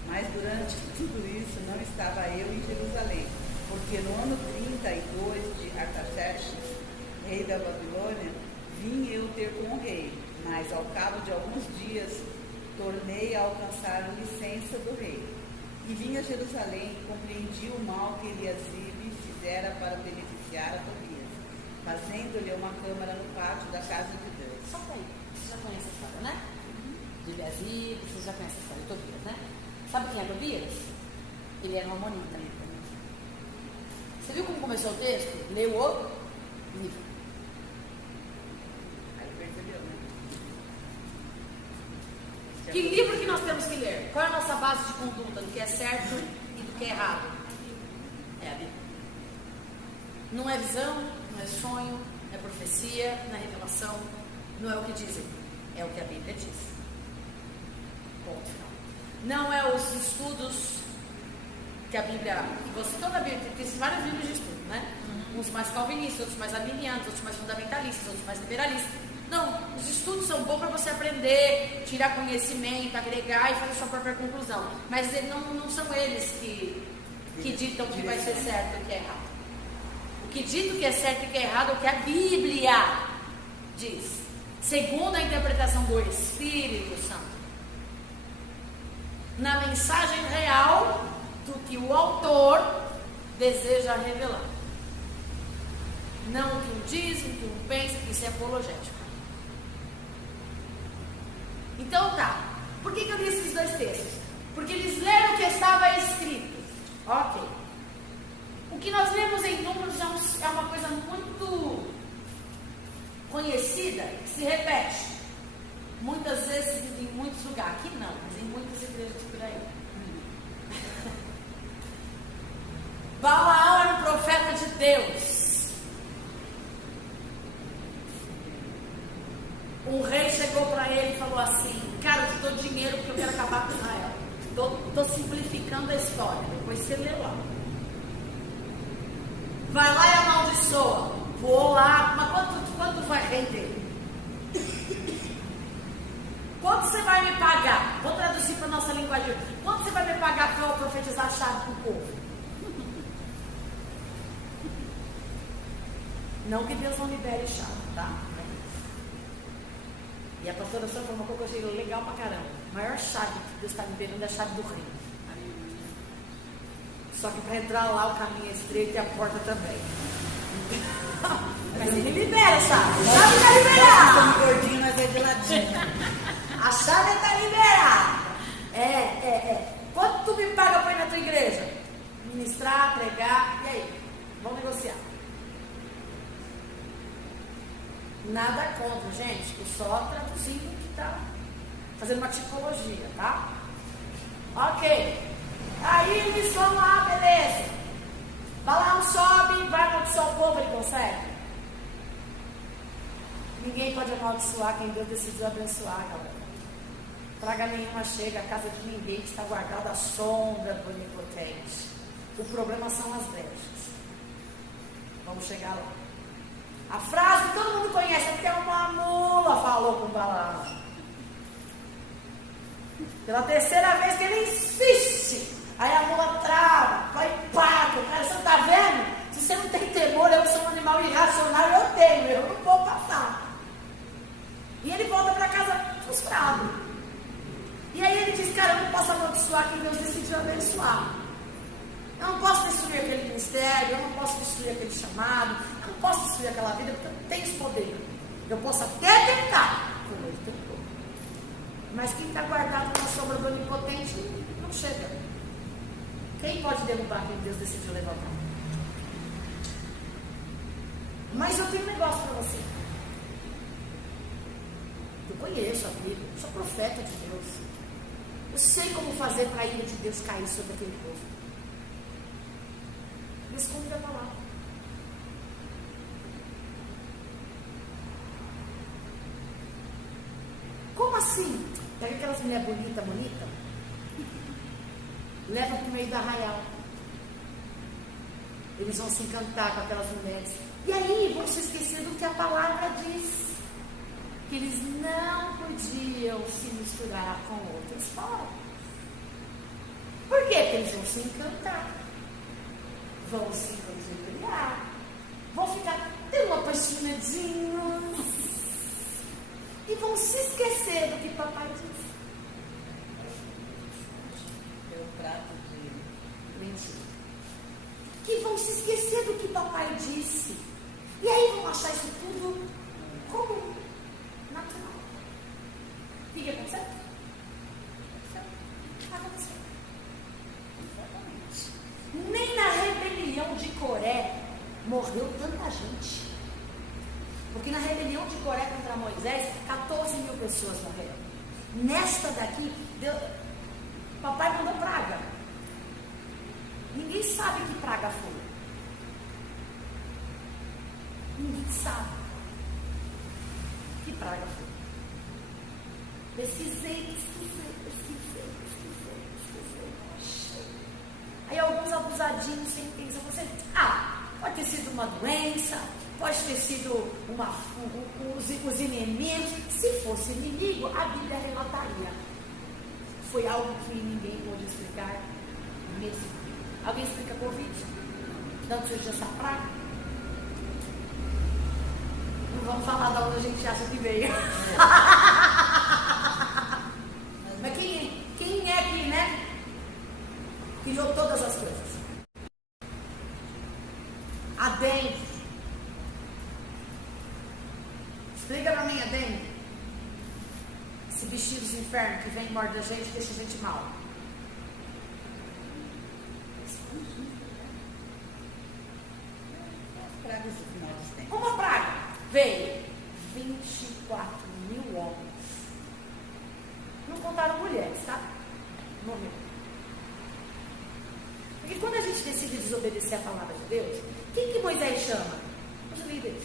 Mas durante tudo isso não estava eu em Jerusalém, porque no ano 32 de Artaxerxes, rei da Babilônia, vim eu ter com o rei, mas ao cabo de alguns dias tornei a alcançar licença do rei. E vim a Jerusalém e compreendi o mal que Eliasibe fizera para beneficiar a Tobias, fazendo-lhe uma câmara no pátio da casa de Deus. Só que aí, você já conhece a história, né? De Eliasibe, você já conhece a história de Tobias, né? Sabe quem é Tobias? Ele era um amonita. Você viu como começou o texto? Leu o livro. Aí percebeu, né? Que livro que nós temos que ler? Qual é a nossa base de conduta do que é certo e do que é errado? É a Bíblia. Não é visão, não é sonho, não é profecia, não é revelação, não é o que dizem, é o que a Bíblia diz. Ponto final. Não é os estudos que a Bíblia, toda a Bíblia, tem vários livros de estudo, né? Uns mais calvinistas, outros mais arminianos, outros mais fundamentalistas, outros mais liberalistas. Não, os estudos são bons para você aprender, tirar conhecimento, agregar e fazer sua própria conclusão. Mas não são eles que ditam o que vai ser certo e o que é errado. O que dita o que é certo e o que é errado é o que a Bíblia diz, segundo a interpretação do Espírito Santo. Na mensagem real do que o autor deseja revelar. Não o que um diz, o que um pensa, que isso é apologético. Então tá, por que eu li esses dois textos? Porque eles leram o que estava escrito. Ok. O que nós lemos em Números é uma coisa muito conhecida, que se repete. Muitas vezes em muitos lugares. Aqui não, mas em muitas igrejas por aí. Balaão era um profeta de Deus. Um rei chegou para ele e falou assim: cara, eu te dou dinheiro porque eu quero acabar com Israel. Estou simplificando a história, depois você lê lá. Vai lá e amaldiçoa. Vou lá, mas quanto vai render? Quanto você vai me pagar? Vou traduzir para a nossa linguagem. Quanto você vai me pagar para eu profetizar chave para o povo? Não que Deus não libere chave, tá? E a pastora só falou uma coisa que eu achei legal pra caramba. A maior chave que Deus está liberando é a chave do reino. Só que para entrar lá o caminho é estreito e a porta também. Mas ele libera a chave. A chave está liberada. Nós somos gordinhos, nós é de ladinho. A chave está liberada. Quanto tu me paga para ir na tua igreja? Ministrar, pregar, e aí? Vamos negociar. Nada contra, gente. Estou só traduzindo o que está fazendo uma tipologia, tá? Ok. Aí eles vão lá, beleza. Balaão sobe, vai amaldiçoar o povo, ele consegue? Ninguém pode amaldiçoar quem Deus decidiu abençoar, galera. Praga nenhuma chega, a casa de ninguém está guardada à sombra do Onipotente. O problema são as brechas. Vamos chegar lá. A frase que todo mundo conhece, porque uma mula falou com Balaão. Pela terceira vez que ele insiste, aí a mula trava, vai e pata. Cara, você não está vendo? Se você não tem temor, eu sou um animal irracional, eu tenho, eu não vou passar. E ele volta para casa frustrado. E aí ele diz, cara, eu não posso amaldiçoar quem Deus decidiu abençoar. Eu não posso destruir aquele ministério, eu não posso destruir aquele chamado, eu não posso destruir aquela vida, porque eu não tenho esse poder. Eu posso até tentar, como ele tentou. Mas quem está guardado na sombra do Onipotente não chega. Quem pode derrubar quem Deus decidiu levantar? Mas eu tenho um negócio para você. Eu conheço a Bíblia, eu sou profeta de Deus. Eu sei como fazer para a ira de Deus cair sobre aquele povo. Esconde a palavra. Como assim? Pega aquelas mulheres bonitas, leva para o meio do arraial. Eles vão se encantar com aquelas mulheres. E aí vão se esquecer do que a palavra diz. Que eles não podiam se misturar com outros povos. Por quê? Porque eles vão se encantar. Vão se ludibriar. Vão ficar tão apaixonadinhos. E vão se esquecer do que papai disse. Meu prato de mentira. Que vão se esquecer do que papai disse. E aí vão achar isso tudo comum. Natural. O que aconteceu? Aconteceu. Exatamente. Nem na rebelião de Coré morreu tanta gente. Porque na rebelião de Coré contra Moisés, 14 mil pessoas morreram. Nesta daqui, papai mandou praga. Ninguém sabe que praga foi. Ninguém sabe. Que praga foi? Pesquisei. Achei. Aí alguns abusadinhos sem pensar, você, pode ter sido uma doença, pode ter sido os inimigos. Se fosse inimigo, a Bíblia relataria. Foi algo que ninguém pôde explicar mesmo. Alguém explica Covid? Não surgiu essa praga? Não vamos falar de onde a gente acha que veio. Mas quem é que, né? Criou todas as coisas? A dengue. Explica pra mim a dengue. Esse bichinho dos infernos que vem e morde a gente, deixa a gente mal. pragas do final dos tempos. Uma praga veio 24 mil homens. Não contaram mulheres, tá? Morreu. Porque quando a gente decide desobedecer a palavra de Deus, quem que Moisés chama? Os líderes.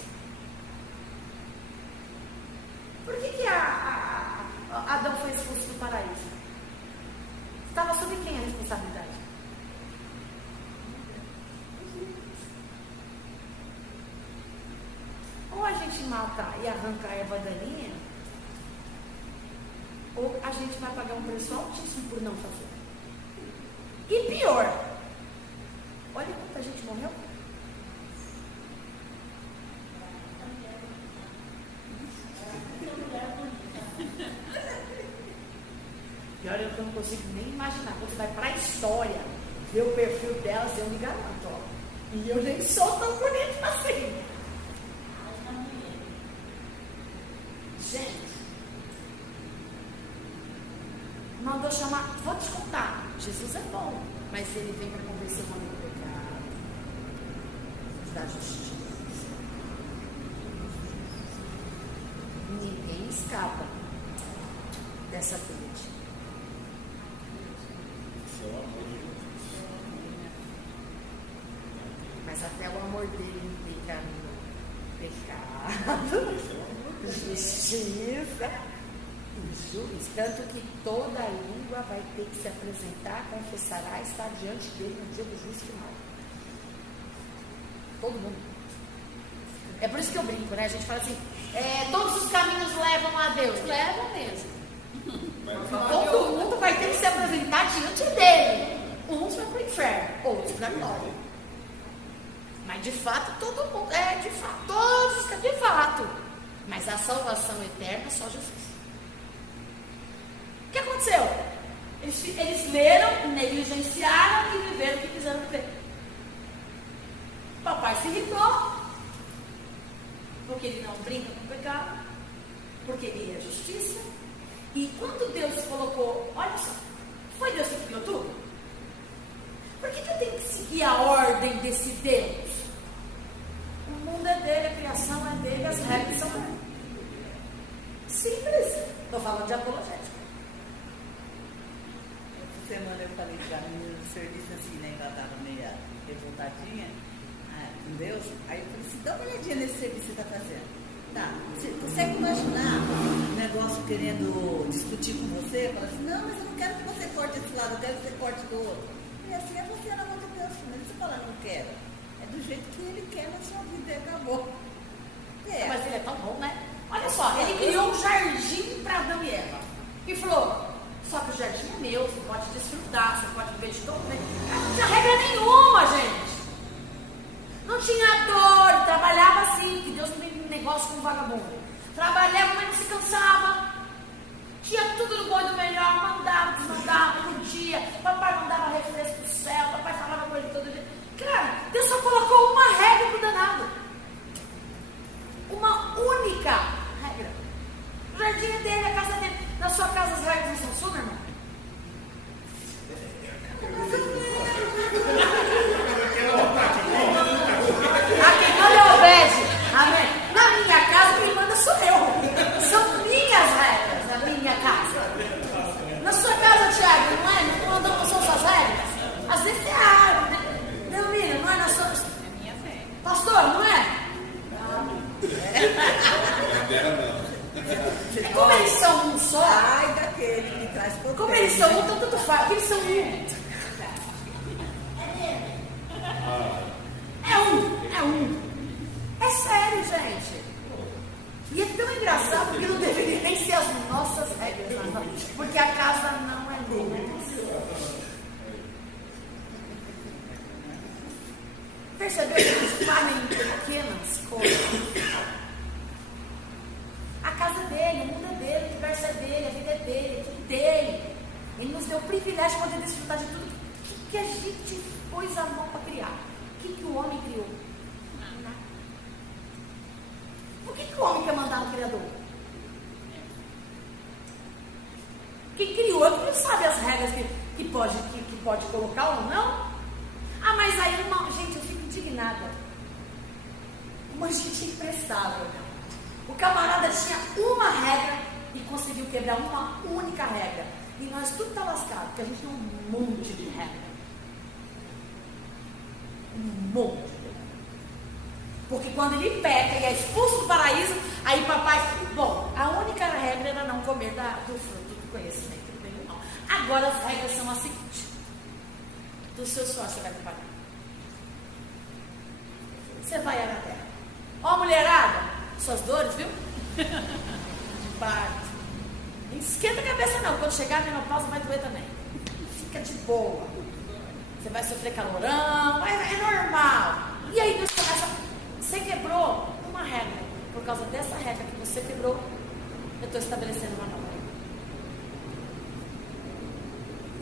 Por que Adão foi expulso do paraíso? Estava sob quem a responsabilidade? Ou a gente mata e arranca a erva daninha, ou a gente vai pagar um preço altíssimo por não fazer. E pior, olha quanta gente morreu. Pior é que eu não consigo nem imaginar. Quando você vai para a história, ver o perfil delas, eu me garanto. Ó. E eu nem sou tão bonita assim. Gente, mandou chamar, vou te contar, Jesus é bom, mas ele vem para convencer o homem do pecado, da justiça. escapa dessa tríade. Mas até o amor dele implica no pecado, justiça e juízo. Tanto que toda língua vai ter que se apresentar, confessará e estar diante dele no dia do juízo final. Todo mundo. É por isso que eu brinco, né? A gente fala assim, todos os caminhos levam a Deus. Levam mesmo. Todo mundo vai ter que se apresentar diante dele. Uns vão para o inferno, outros para a glória. Mas de fato, todo mundo, de fato, todos, de fato. Mas a salvação eterna é só Jesus. O que aconteceu? Eles leram, negligenciaram e viveram o que quiseram viver. Papai se irritou, porque ele não brinca com o pecado, porque ele é justiça. E quando Deus colocou, olha só, foi Deus que criou tudo? Por que eu tenho que seguir a ordem desse Deus? O mundo é dele, a criação é dele, as regras são dele. Simples. Estou falando de apologética. Essa semana eu falei para a menina do serviço assim, né? Ela estava meio revoltadinha com Deus. Aí eu falei assim, dá uma olhadinha nesse serviço que você está fazendo. Tá, você consegue imaginar um negócio querendo discutir com você? Fala assim, não, mas eu não quero que você corte esse lado, eu quero que você corte do outro. E assim é você na mão de Deus. Mas você fala, não quero. É do jeito que ele quer na sua vida e acabou. Mas ele é tão bom, né? Olha só, ele criou um jardim para Adão e Eva. E falou, só que o jardim é meu, você pode desfrutar, você pode viver de todo jeito. Não tinha regra nenhuma, gente. Não tinha dor, trabalhava assim, que Deus não tem negócio com vagabundo. Trabalhava, mas não se cansava. Tinha tudo no bom e do melhor, mandava, desmandava, curtia. Papai mandava refresco do céu, papai falava com ele todo dia. Cara, Deus só colocou uma regra pro danado. Uma única regra. O jardim é dele, a casa é dele. Na sua casa as regras não são suas, irmão? A quem manda obede. Amém. Na minha casa quem manda sou eu. São minhas regras na minha casa. Na sua casa, Tiago, não é? Não são suas regras? Às vezes é árvore, né? Meu filho, não é na sua. É minha fé. Pastor, não é? Como eles são um só. Ai daquele que traz problema. Como eles são um, então tanto faz. Porque eles são um. É um. É sério, gente. E é tão engraçado que não deveria nem ser as nossas regras, não. Porque a casa não é dele. Percebeu que eles falem em pequenas coisas? A casa é dele, o mundo é dele, o universo é dele, a vida é dele, é tudo dele. Ele nos deu o privilégio de poder desfrutar de tudo que a gente pôs a mão para criar. O que o homem criou? Nada. Por que o homem quer mandar no Criador? Quem criou é quem sabe as regras que pode colocar ou não. Ah, mas aí, gente, eu fico indignada. Uma gente imprestável. O camarada tinha uma regra e conseguiu quebrar uma única regra. E nós tudo está lascado, porque a gente tem um monte de regra. Um monte de regra. Porque quando ele peca e é expulso do paraíso, aí papai, bom, a única regra era não comer do fruto do conhecimento do bem e do mal. Agora as regras são as seguintes. Do seu suor você vai preparar. Você vai na terra. Ó, mulherada, suas dores, viu? De parto. Não esquenta a cabeça não, quando chegar a menopausa vai doer também. Fica de boa. Você vai sofrer calorão, é normal. E aí Deus começa, você quebrou uma regra. Por causa dessa regra que você quebrou, eu estou estabelecendo uma nova regra.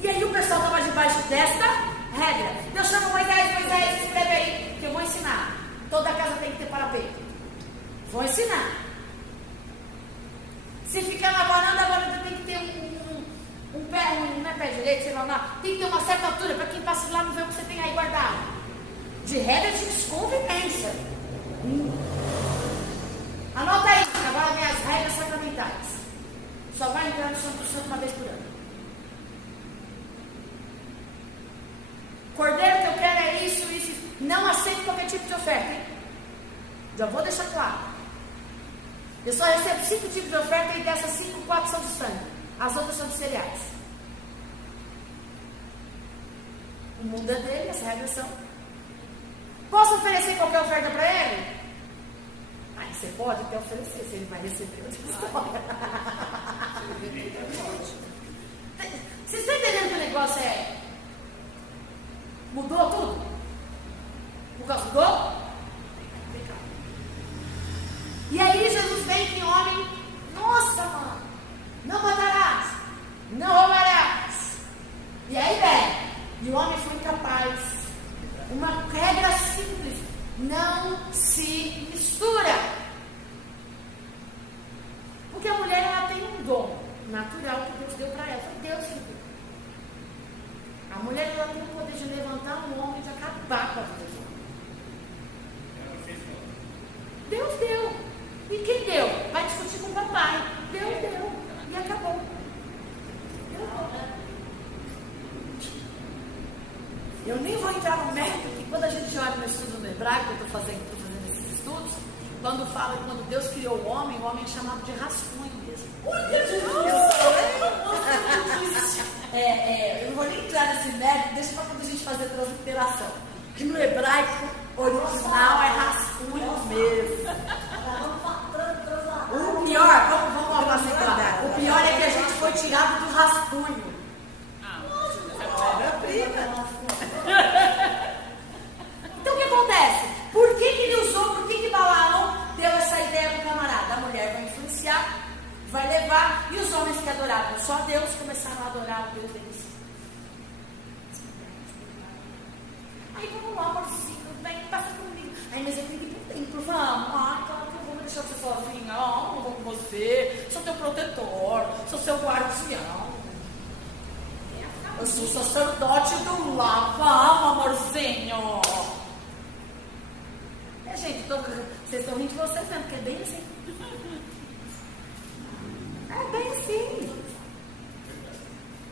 E aí o pessoal estava debaixo desta regra. Deus chama Moisés, escreve aí, que eu vou ensinar. Toda casa tem que ter parapeito. Vou ensinar. Se ficar na varanda tem que ter um pé, não é pé direito, sei lá, não. Tem que ter uma certa altura para quem passa lá não ver o que você tem aí guardado. De regra de desconvivência. Anota aí, agora vem as regras sacramentais. Só vai entrar no Santo Santo uma vez por ano. Cordeiro que eu quero é isso. Não aceito qualquer tipo de oferta, hein? Já vou deixar claro. Eu só recebo 5 tipos de oferta e dessas 5, 4 são de sangue. As outras são de cereais. O mundo é dele, as regras são. Posso oferecer qualquer oferta para ele? Aí você pode até oferecer, se ele vai receber outra história. Vocês estão entendendo que o negócio é... Mudou tudo? Por causa do pecado. E aí Jesus vem que homem, nossa, mano, não matarás, não roubarás. E aí vem, e o homem foi incapaz. Uma regra simples, não se mistura. Porque a mulher, ela tem um dom natural que Deus deu para ela. Foi Deus que deu. A mulher, ela tem o poder de levantar um homem e de acabar com a vida do homem. Deus deu. E quem deu? Vai discutir com o papai. Deus deu. E acabou. Eu nem vou entrar no mérito, que quando a gente olha no estudo no hebraico, eu estou fazendo esses estudos, quando fala que quando Deus criou o homem é chamado de rascunho mesmo. Eu não vou nem entrar nesse mérito, deixa para quando a gente fazer transliteração. Que no hebraico original é rascunho mesmo. O pior, vamos lá, o pior é que a gente foi tirado do rascunho. Então o que acontece? Por que ele usou, por que Balaão deu essa ideia para o camarada? A mulher vai influenciar, vai levar, e os homens que adoravam só Deus começaram a adorar o Deus deles. Aí vamos lá, amorzinho, vem, passa comigo. Aí, mas eu tenho que ir pro templo, vamos. Claro que eu vou deixar você sozinha. Não vou com você, sou teu protetor, sou seu guardião. Eu sou sacerdote do lar, vamos, amorzinho. Gente, vocês estão rindo de vocês mesmo, porque é bem assim. É bem assim.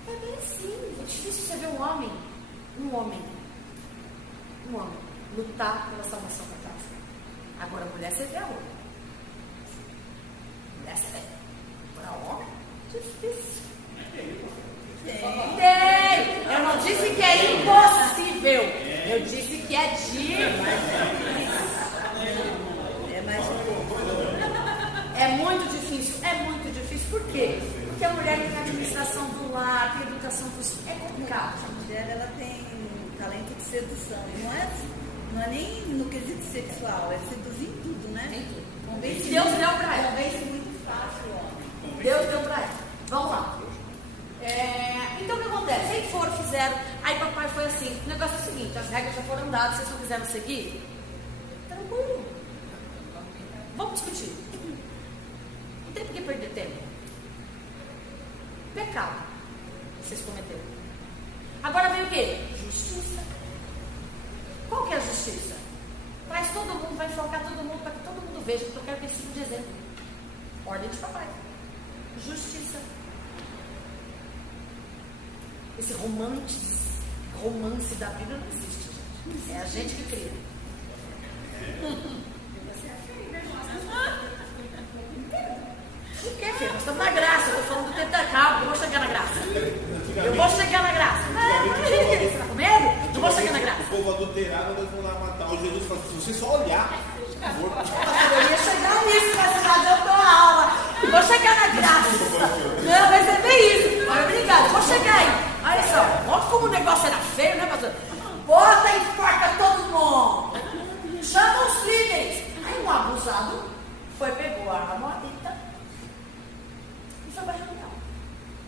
É bem assim. É difícil você ver um homem lutar pela salvação da casa. Agora, mulher, você vê a outra. Mulher, você vê. Para homem, difícil. Tem. Eu não disse que é impossível. Eu disse que é difícil. É muito difícil. É muito difícil. Por quê? Porque a mulher tem a administração do lar, tem a educação dos filhos. É complicado. A mulher, ela tem talento de sedução. Não é nem no quesito sexual, é seduzir em tudo, né? Em tudo. Convence Deus muito, deu para ela. Convence muito fácil o homem. Deus deu para ela. Vamos lá. Então o que acontece? Aí fizeram. Aí papai foi assim: o negócio é o seguinte, as regras já foram dadas, vocês não quiseram seguir? Tranquilo. Vamos discutir. Não tem por que perder tempo. Pecado. Vocês cometeram. Agora vem o quê? Justiça. Qual que é a justiça? Traz todo mundo, vai focar todo mundo para que todo mundo veja, porque eu quero que eles sirvam de exemplo. Ordem de papai. Justiça. Esse romance da Bíblia não existe, gente. É a gente que cria. O que, filho? Nós estamos na graça. Eu estou falando do tempo da calma. Eu vou chegar na graça. Eu vou chegar na graça. Você está com medo? Eu vou chegar na graça. O povo adulterado, nós vamos lá matar. O Jesus fala, se você só olhar, eu ia chegar nisso, mas já deu tua aula. Eu vou chegar na graça. Não, mas é bem isso. Mas obrigado, vou chegar aí. Olha só, olha como o negócio era feio, né, pastor? Bota e enforca todo mundo. Chama os líderes. Aí um abusado pegou a arma e foi pra reunião.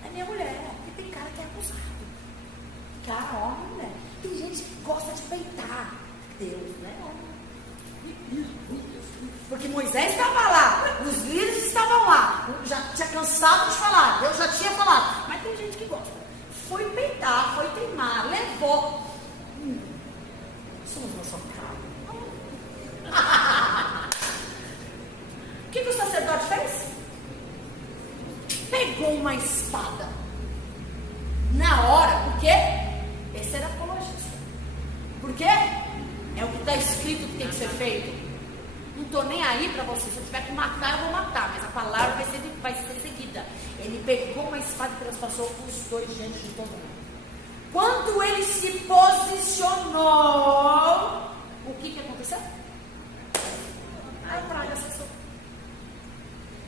É minha mulher. E tem cara que é abusado. Cara, homem, mulher. Tem gente que gosta de peitar Deus, né? Porque Moisés estava lá, os líderes estavam lá, já tinha cansado de falar, Deus já tinha falado, mas tem gente que gosta. Foi peitar, foi teimar, levou. Somos nosso carro. O que o sacerdote fez? uma espada. Na hora, por quê? Esse era apologista. Por quê? É o que está escrito que tem que ser feito. Não estou nem aí para você. Se eu tiver que matar, eu vou matar. Mas a palavra vai ser seguida. Ele pegou uma espada e transpassou os dois diante de todo mundo. Quando ele se posicionou, o que aconteceu? A praga cessou.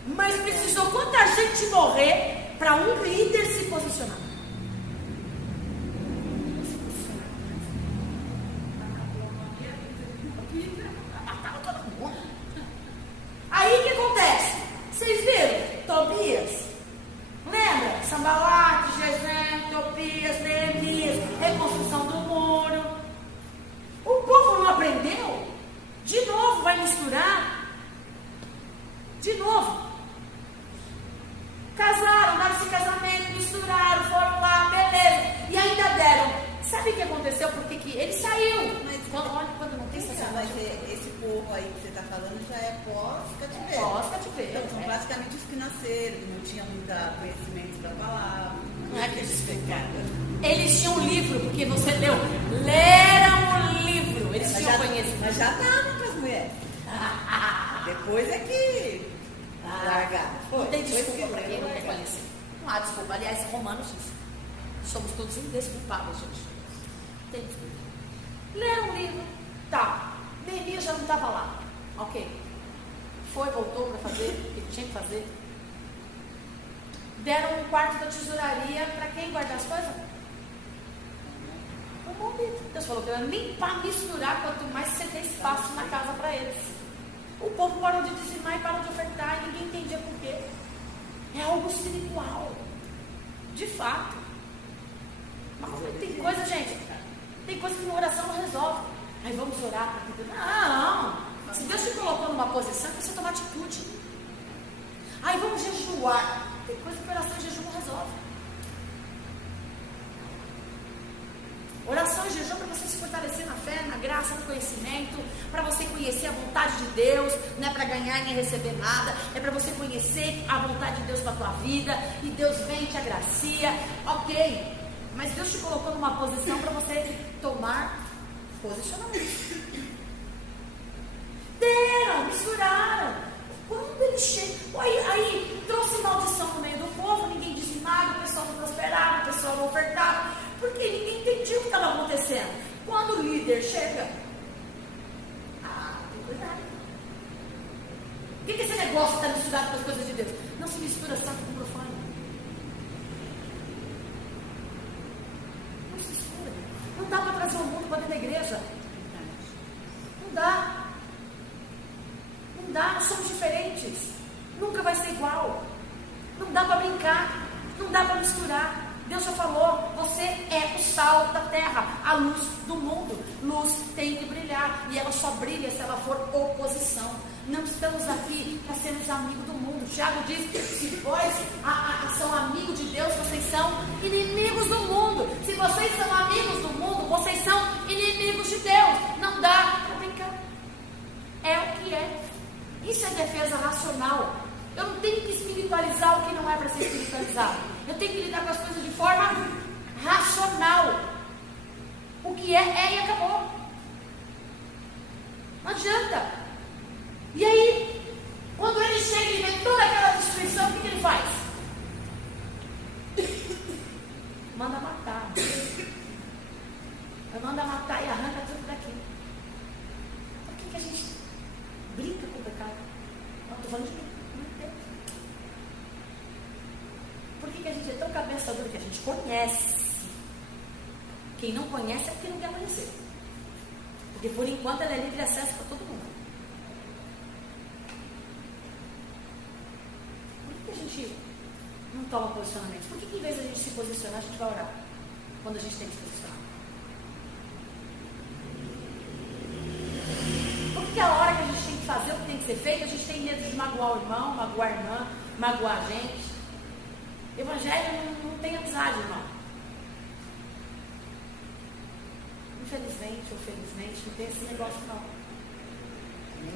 Mas precisou quanta gente morrer para um líder se posicionar? Matava todo mundo. Aí o que acontece? Vocês viram? Tobias. Lembra? Sambalate, Gesem, Tobias, Neemias, reconstrução do muro. O povo não aprendeu? De novo vai misturar? De novo. Casaram, deram esse casamento, misturaram, foram lá, beleza. E ainda deram. Sabe o que aconteceu? Porque que ele saiu. Mas olha, quando não tem sacerdote. Mas esse povo aí que você está falando já é pós-cativeiro. Pós-cativeiro. Então, são praticamente os que nasceram, que não tinham muito conhecimento da palavra. Não é que eles pecaram. Eles tinham um livro, porque você leu. Leram o livro. Eles tinham conhecimento. Mas já estavam com as mulheres. Depois é que largaram. Não tem desculpa para quem não quer conhecer. Não há desculpa. Aliás, Romanos diz. Somos todos indesculpáveis, gente. Não tem desculpa. Leram o livro. Tá. Neemias já não estava lá. Ok. Foi, voltou para fazer o que tinha que fazer. Deram um quarto da tesouraria para quem guardar as coisas? O maldito. Deus falou que era nem para misturar, quanto mais você ter espaço na casa para eles. O povo parou de dizimar e parou de ofertar e ninguém entendia por quê. É algo espiritual. De fato. Mas tem coisa, gente, tem coisa que uma oração não resolve. Aí vamos orar para que Deus... Não. Se Deus te colocou numa posição, é para você tomar atitude. Aí vamos jejuar. Tem coisa que oração e jejum não resolve. Oração e jejum para você se fortalecer na fé, na graça, no conhecimento, para você conhecer a vontade de Deus, não é para ganhar nem receber nada, é para você conhecer a vontade de Deus para a tua vida, e Deus vem e te agracia, ok, mas Deus te colocou numa posição para você tomar posicionamento. Deram, misturaram. Quando ele chega, aí trouxe maldição no meio do povo, ninguém dizimava, o pessoal não prosperava, o pessoal não ofertava, porque ninguém entendia o que estava acontecendo. Quando o líder chega, tem cuidado. O que esse negócio está misturado com as coisas de Deus? Não se mistura santo com profano. Não se mistura. Não dá para trazer o mundo para dentro da igreja. Não dá. Não dá, nós somos diferentes. Nunca vai ser igual. Não dá para brincar. Não dá para misturar. Deus já falou, você é o sal da terra, a luz do mundo. Luz tem que brilhar, e ela só brilha se ela for oposição. Não estamos aqui para sermos amigos do mundo. Tiago diz que se vós são amigos de Deus, vocês são inimigos do mundo. Se vocês são amigos do mundo, vocês são inimigos de Deus. Não dá para brincar. É o que é. Isso é defesa racional. Eu não tenho que espiritualizar o que não é para ser espiritualizado. Eu tenho que lidar com as coisas de forma racional. O que é e acabou. Não adianta. E aí, quando ele chega e vê toda aquela destruição, o que ele faz? Manda matar. Manda matar e arranca tudo daqui. Por que a gente brinca com o pecado? Não estou falando de mim. Por que a gente é tão cabeça dura? Que a gente conhece. Quem não conhece é porque não quer conhecer. Porque por enquanto ela é livre acesso para todo mundo. Por que a gente não toma posicionamento? Por que em vez de a gente se posicionar, a gente vai orar? Quando a gente tem que se posicionar? Porque a hora que a gente tem que fazer o que tem que ser feito, a gente tem medo de magoar o irmão, magoar a irmã, magoar a gente. Evangelho não tem amizade, irmão. Infelizmente ou felizmente, não tem esse negócio não.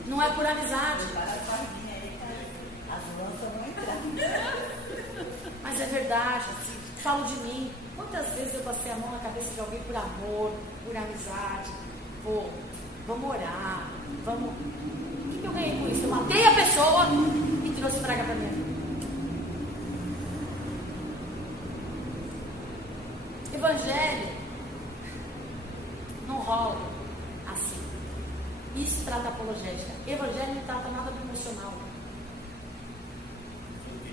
Não é por amizade. As lanças vão entrar. Mas é verdade, assim, falo de mim. Quantas vezes eu passei a mão na cabeça de alguém por amor, por amizade? Pô, vamos orar, vamos... O que eu ganhei com isso? Eu matei a pessoa e trouxe praga para minha vida. Evangelho não rola assim. Isso trata apologética. Evangelho não trata nada do emocional.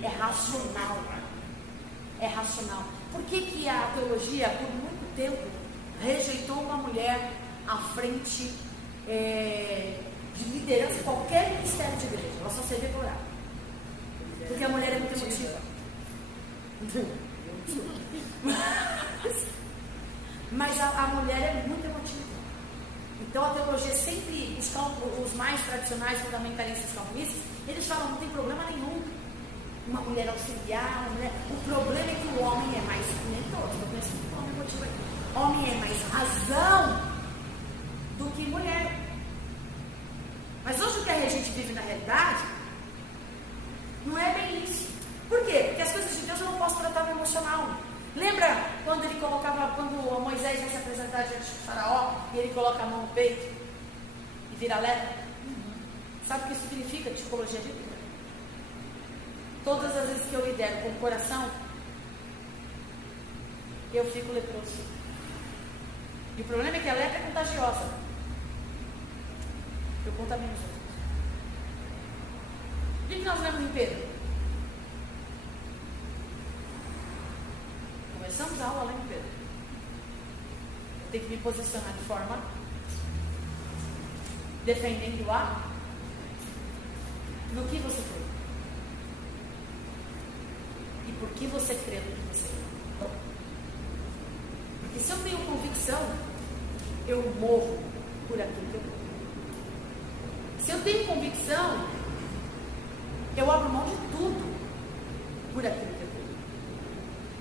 É racional. É racional. Por que a teologia, por muito tempo, rejeitou uma mulher à frente de liderança em qualquer ministério de igreja? Ela só servia para orar. Porque a mulher é muito emotiva. Mas a mulher é muito emotiva. Então a teologia sempre, os mais tradicionais fundamentalistas calvinistas, eles falam, não tem problema nenhum uma mulher auxiliar, uma mulher... O problema é que o homem é mais, nem todos, eu conheço que o homem motiva aqui. Homem é mais razão do que mulher. Mas hoje o que a gente vive na realidade não é bem isso. Por quê? Porque as coisas de Deus eu não posso tratar no emocional. Lembra quando ele colocava, quando Moisés vai se apresentar diante de Faraó e ele coloca a mão no peito e vira lepra? Sabe o que isso significa? Psicologia bíblica. Todas as vezes que eu lidero com o coração, eu fico leproso. E o problema é que a lepra é contagiosa. Eu contamino os outros. O que nós lemos em Pedro? Começamos a aula lá em Pedro. Eu tenho que me posicionar de forma defendendo no que você crê. E por que você crê no que você crê. Porque se eu tenho convicção, eu morro por aquilo que eu crê. Se eu tenho convicção, eu abro mão de tudo por aquilo que eu crê.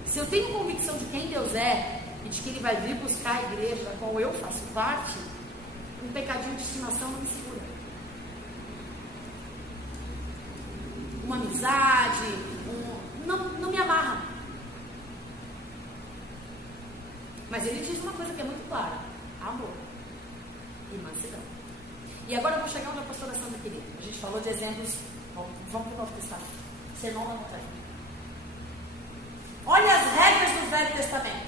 Se eu tenho convicção de quem Deus é e de que Ele vai vir buscar a igreja da qual eu faço parte, um pecadinho de estimação não me segura. Uma amizade, não me amarra. Mas ele diz uma coisa que é muito clara: amor e mansidão. E agora eu vou chegar onde a pastora Sandra queria. A gente falou de exemplos. Vamos para o Novo Testamento. Sermão da montanha. Olha as regras do Velho Testamento: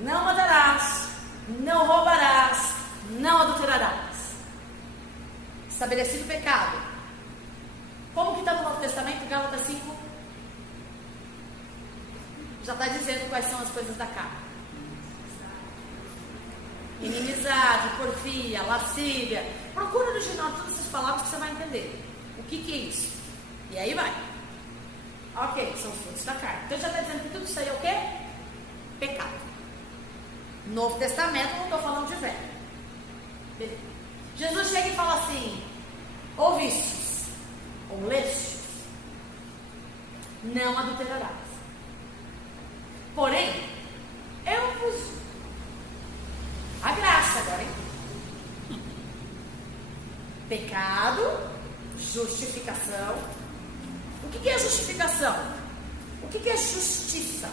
não matarás, não roubarás, não adulterarás. Estabelecido o pecado. Como que está no Novo Testamento? Gálatas 5 já está dizendo quais são as coisas da carne: inimizade, porfia, lascívia. Procura no original todas essas palavras que você vai entender o que é isso. E aí vai. Ok, são os frutos da carne. Então já está dizendo que tudo isso aí é o quê? Pecado. Novo Testamento, não estou falando de velho. Beleza. Jesus chega e fala assim: ouvistes, ou lestes, não adulterarás. Porém, eu vos... A graça agora, hein? Pecado, justificação. O que é justificação? O que é justiça?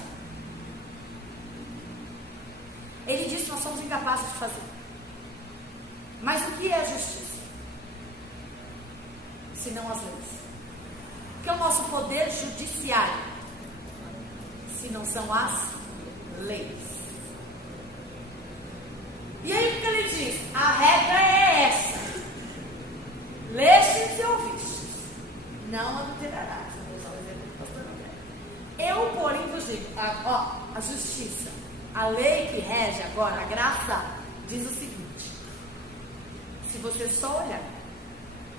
Ele diz que nós somos incapazes de fazer. Mas o que é justiça? Se não as leis. O que é o nosso poder judiciário? Se não são as leis. E aí o que ele diz? A regra é essa: lestes e ouvistes, não adulterarás. Eu vou usar o exemplo do pastor André. Eu, porém, vos digo, a justiça, a lei que rege agora, a graça, diz o seguinte: se você só olhar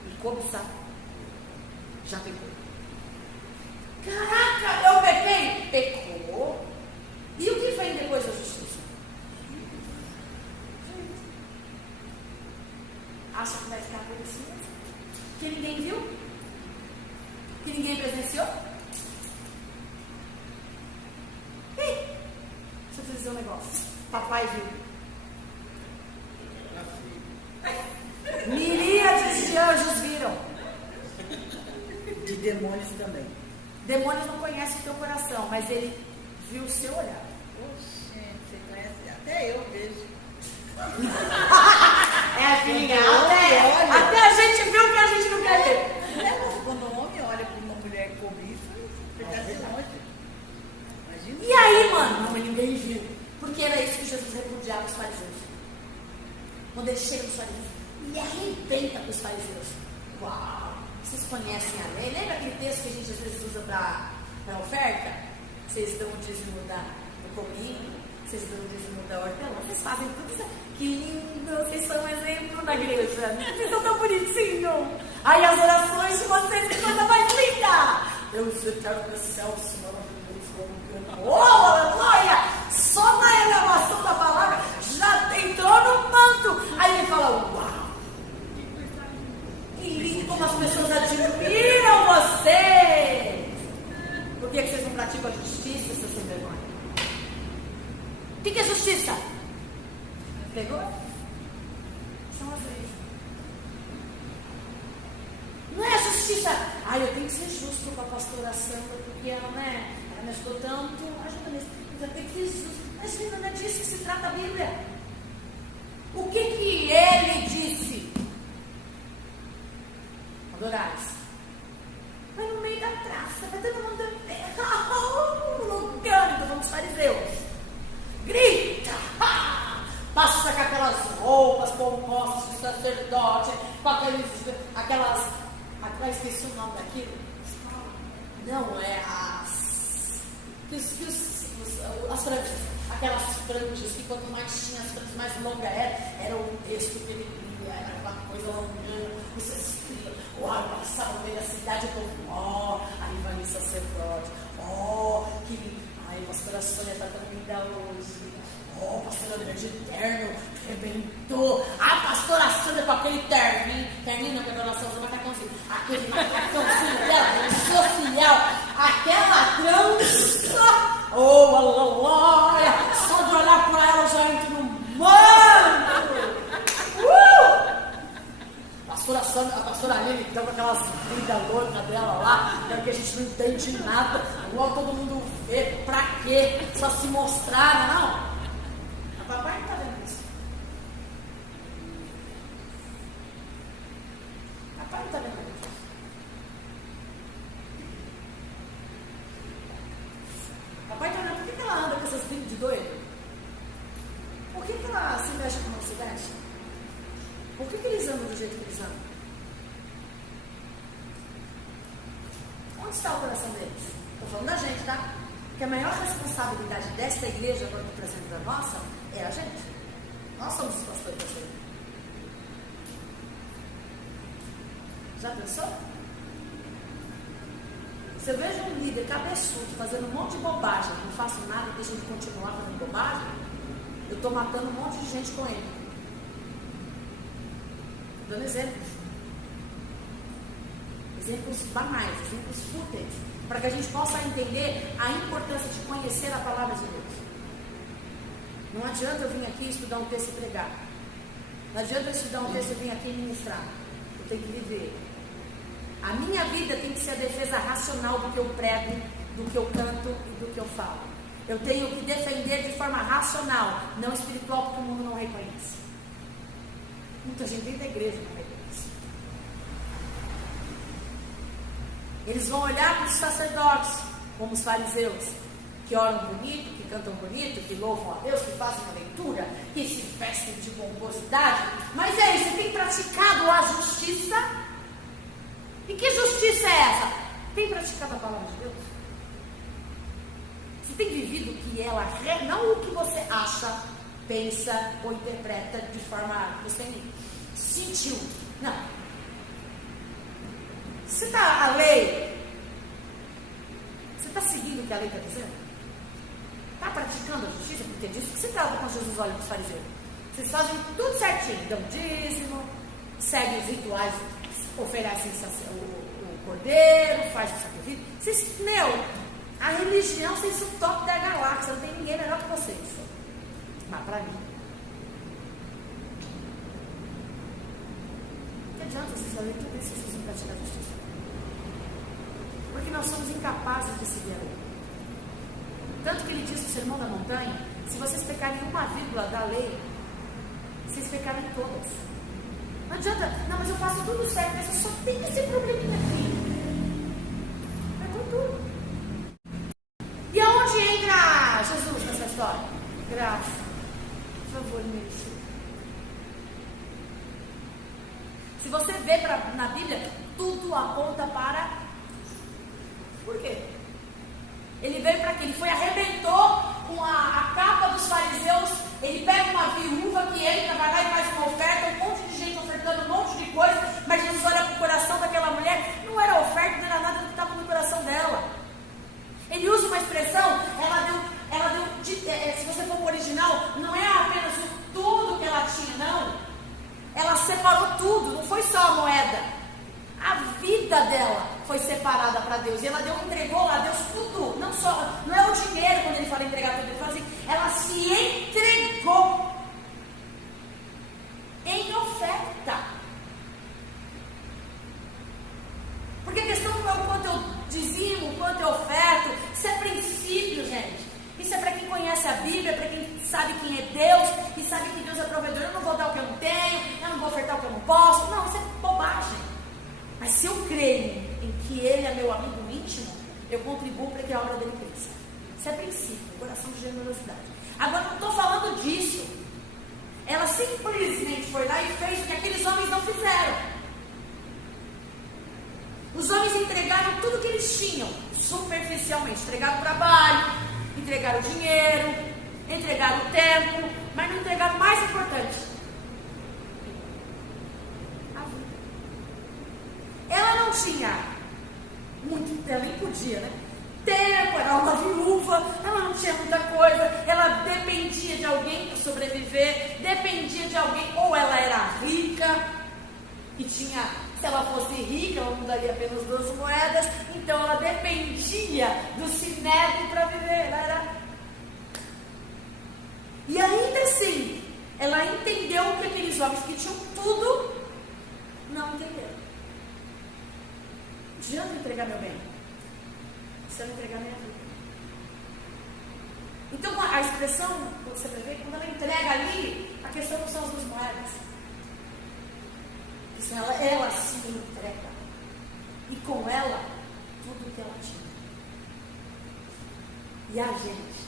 e cobiçar, já pecou. Caraca, eu pequei? Pecou. E o que vem depois da justiça? Acha que vai ficar por isso mesmo? Que ninguém viu? Que ninguém presenciou? Ei, deixa eu te dizer um negócio. Papai viu. Miríades de anjos viram. De demônios também. Demônios não conhecem o teu coração, mas ele viu o seu olhar. Oxe, você conhece? Até eu vejo. Filhinha, Olha. até a gente viu o que a gente não quer ver. Quando um homem olha para uma mulher cobiça, fica de longe. Imagina. E aí, mano? Não, mas ninguém viu. Porque era isso que Jesus repudiava os fariseus. Quando ele chega nos fariseus, ele arrebenta com os fariseus. Uau! Vocês conhecem a lei? Lembra aquele texto que a gente às vezes usa para oferta? Vocês dão o dízimo do cominho, vocês dão o dízimo da hortelã, vocês fazem tudo isso. Que lindo! Vocês são um exemplo na igreja. Vocês são tão bonitinhos. Aí as orações de vocês, que coisa mais linda! Deus eterno, excelso, maravilhoso, oh, aleluia! Só na elevação da palavra já entrou no manto. Aí ele fala, uau! Que lindo como as pessoas admiram você! Por que vocês não praticam a justiça, seus sem vergonha? O que é justiça? Pegou? São as leis. Não é a justiça. Eu tenho que ser justo com a pastora Sandra, porque ela me ajudou tanto. Ajuda nisso. Eu tenho que ser justo. Mas não é disso que se trata a Bíblia. O que ele disse? Adorais. Vai no meio da praça, vai todo mundo no canto, vamos fariseus. Grita! Passa com aquelas roupas pomposas de sacerdote, com aquelas, esqueci o nome daquilo. Não é as franjas, aquelas franjas que quanto mais tinha as franjas, mais longa era o texto que ele lia, era aquela coisa longa, vocês criam, passava no meio da cidade, o povo, aí vai o sacerdote, que lindo, pastora Sônia está tão linda hoje. Pastora André de terno, arrebentou. A pastora Sandra com aquele terninho não, que a dona Sandra macacãozinho. Aquele macacãozinho dela, social, aquela trança. Aleluia! Só de olhar para ela já entro no manto. A pastora Aline então com aquelas brigas loucas dela lá, que a gente não entende nada. Logo todo mundo vê, pra quê? Só se mostrar, não? Papai não está vendo isso. Papai não está vendo isso. Papai está vendo por que ela anda com essas brigas de doido? Por que ela se veste como ela se veste? Por que eles andam do jeito que eles andam? Onde está o coração deles? Estou falando da gente, tá? Porque a maior responsabilidade desta igreja, agora do presente da nossa, é a gente. Nós somos os pastores da igreja. Já pensou? Se eu vejo um líder cabeçudo fazendo um monte de bobagem, não faço nada, deixa ele continuar fazendo bobagem, eu estou matando um monte de gente com ele. Estou dando exemplos. Exemplos banais, exemplos fúteis, para que a gente possa entender a importância de conhecer a palavra de Deus. Não adianta eu vir aqui estudar um texto e pregar. Não adianta eu estudar um texto e vir aqui ministrar. Eu tenho que viver. A minha vida tem que ser a defesa racional do que eu prego, do que eu canto e do que eu falo. Eu tenho que defender de forma racional, não espiritual, porque o mundo não reconhece. Muita gente dentro da igreja não reconhece. Eles vão olhar para os sacerdotes, como os fariseus, que oram bonito, que cantam bonito, que louvam a Deus, que fazem uma leitura, que se vestem de pomposidade. Mas é isso, você tem praticado a justiça? E que justiça é essa? Tem praticado a palavra de Deus? Você tem vivido o que ela é, não o que você acha, pensa ou interpreta de forma que você sentiu. Não. Você está a lei? Você está seguindo o que a lei está dizendo? Está praticando a justiça? Porque é disso que se trata quando Jesus olha para os fariseus. Vocês fazem tudo certinho, dão dízimo, seguem os rituais, oferecem o cordeiro, fazem o sacrifício. Vocês, a religião, vocês são o top da galáxia, não tem ninguém melhor que vocês. Mas para mim, não adianta vocês fazerem tudo isso se vocês não praticarem a justiça. Porque nós somos incapazes de seguir a lei. Tanto que ele diz no Sermão da Montanha, se vocês pecarem uma vírgula da lei, vocês pecaram em todas. Não adianta, não, mas eu faço tudo certo, mas eu só tenho esse probleminha aqui. Pecou tudo. E aonde entra Jesus nessa história? Graça. Por favor, merecido. Se você vê na Bíblia, tudo aponta para... Por quê? Ele veio para quê? Ele foi, arrebentou com a capa dos fariseus. Ele pega uma viúva que entra, vai lá e faz uma oferta, um monte de gente ofertando um monte de coisa, mas Jesus olha para o coração daquela mulher, não era oferta, não era nada do que estava no coração dela. Ele usa uma expressão, ela deu se você for para o original, não é apenas tudo que ela tinha, não. Ela separou tudo, não foi só a moeda. A vida dela foi separada para Deus. E ela entregou a Deus tudo. Não é o dinheiro quando ele fala entregar tudo. Ele fala assim, ela se entregou em oferta. Porque a questão não é o quanto eu dizimo, o quanto eu oferto. Isso é princípio, gente. Isso é para quem conhece a Bíblia, para quem sabe quem é Deus e sabe que Deus é provedor. Eu não vou dar o que eu não tenho, eu não vou ofertar o que eu não posso. Não, isso é bobagem. Mas se eu creio em que Ele é meu amigo íntimo, eu contribuo para que a obra dele cresça. Isso é princípio, coração de generosidade. Agora, não estou falando disso. Ela simplesmente foi lá e fez o que aqueles homens não fizeram. Os homens entregaram tudo que eles tinham, superficialmente. Entregaram o trabalho, entregaram o dinheiro, entregaram o tempo, mas não entregaram o mais importante. Ela não tinha muito, ela nem podia, né? Tempo, era uma viúva, ela não tinha muita coisa, ela dependia de alguém para sobreviver, dependia de alguém, ou ela era rica, e tinha, se ela fosse rica, ela não daria apenas 2 moedas, então ela dependia do sinédrio para viver, ela era... E ainda assim, ela entendeu que aqueles homens que tinham tudo, não entenderam. Não adianta entregar meu bem, se eu não entregar minha vida. Então a expressão, você vai ver, quando ela entrega ali, a questão não são as 2 moedas. Ela se entrega. E com ela, tudo que ela tinha. E a gente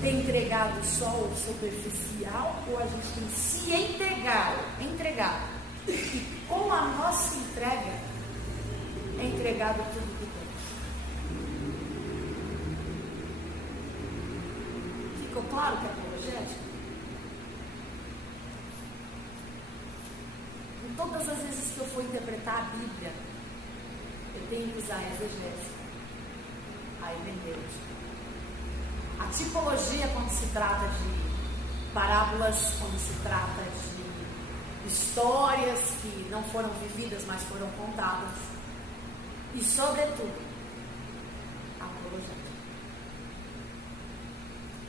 tem entregado só o superficial, ou a gente tem se entregado. E com a nossa entrega é entregado tudo que temos. Ficou claro que é apologética? Em todas as vezes que eu for interpretar a Bíblia, eu tenho que usar a exegese, a hermenêutica. A tipologia, quando se trata de parábolas, quando se trata de histórias que não foram vividas, mas foram contadas. E, sobretudo, a apologética.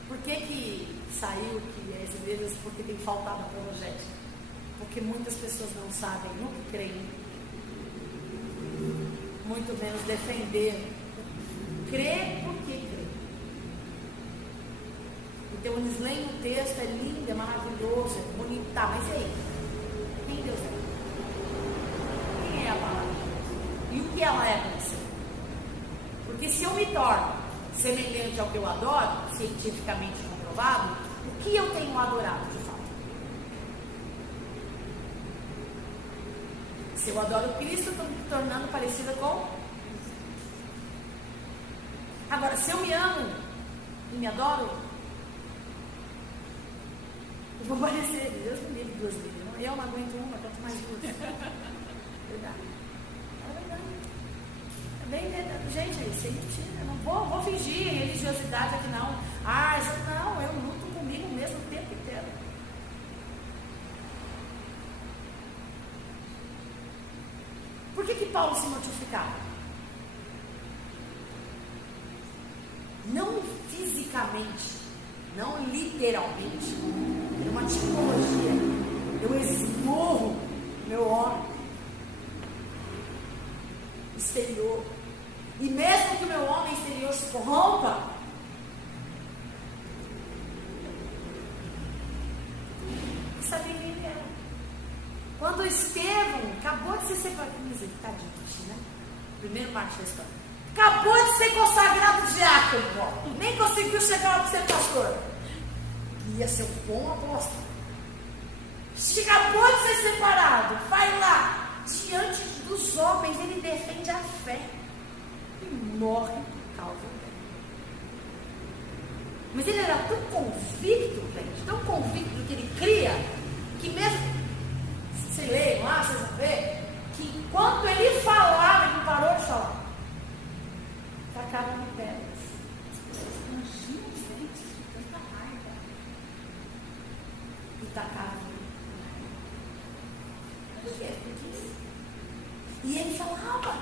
Por que saiu que é exegese? Porque tem faltado apologética. Porque muitas pessoas não sabem no que creem, muito menos defender. Crer porque crê. Então eles leem o texto, é lindo, é maravilhoso, é bonito, tá, mas e aí? Quem Deus é? Quem é a palavra de Deus? E o que ela é para você? Porque se eu me torno semelhante ao que eu adoro, cientificamente comprovado, o que eu tenho adorado de fato? Se eu adoro Cristo, eu estou me tornando parecida com... Agora, se eu me amo e me adoro, eu vou parecer, Deus me livre 2 vidas. Eu não aguento uma, quanto mais 2. Verdade. É verdade. É bem verdade. Gente, é isso aí, mentira. Eu não vou fingir religiosidade aqui, não. Não, eu luto comigo mesmo o tempo inteiro. Por que Paulo se mortificava? Não fisicamente, não literalmente, era uma tipologia. Eu esmurro meu homem. exterior. E mesmo que o meu homem exterior se corrompa, sabia quem ele era. Quando Estevão acabou de ser separado, tadinho, né? Primeiro parte da história. Acabou de ser consagrado diácono, nem conseguiu chegar para ser pastor. Ia ser um bom apóstolo. Acabou de ser separado, vai lá, diante dos homens, ele defende a fé e morre por causa dela. Mas ele era tão convicto, gente, tão convicto do que ele cria, que mesmo, se vocês leem lá, vocês vão ver, que enquanto ele falava, ele não parou de falar. Tacaram no pé. Imagina, gente, tanta raiva. E tacaram. Por quê? E ele falava.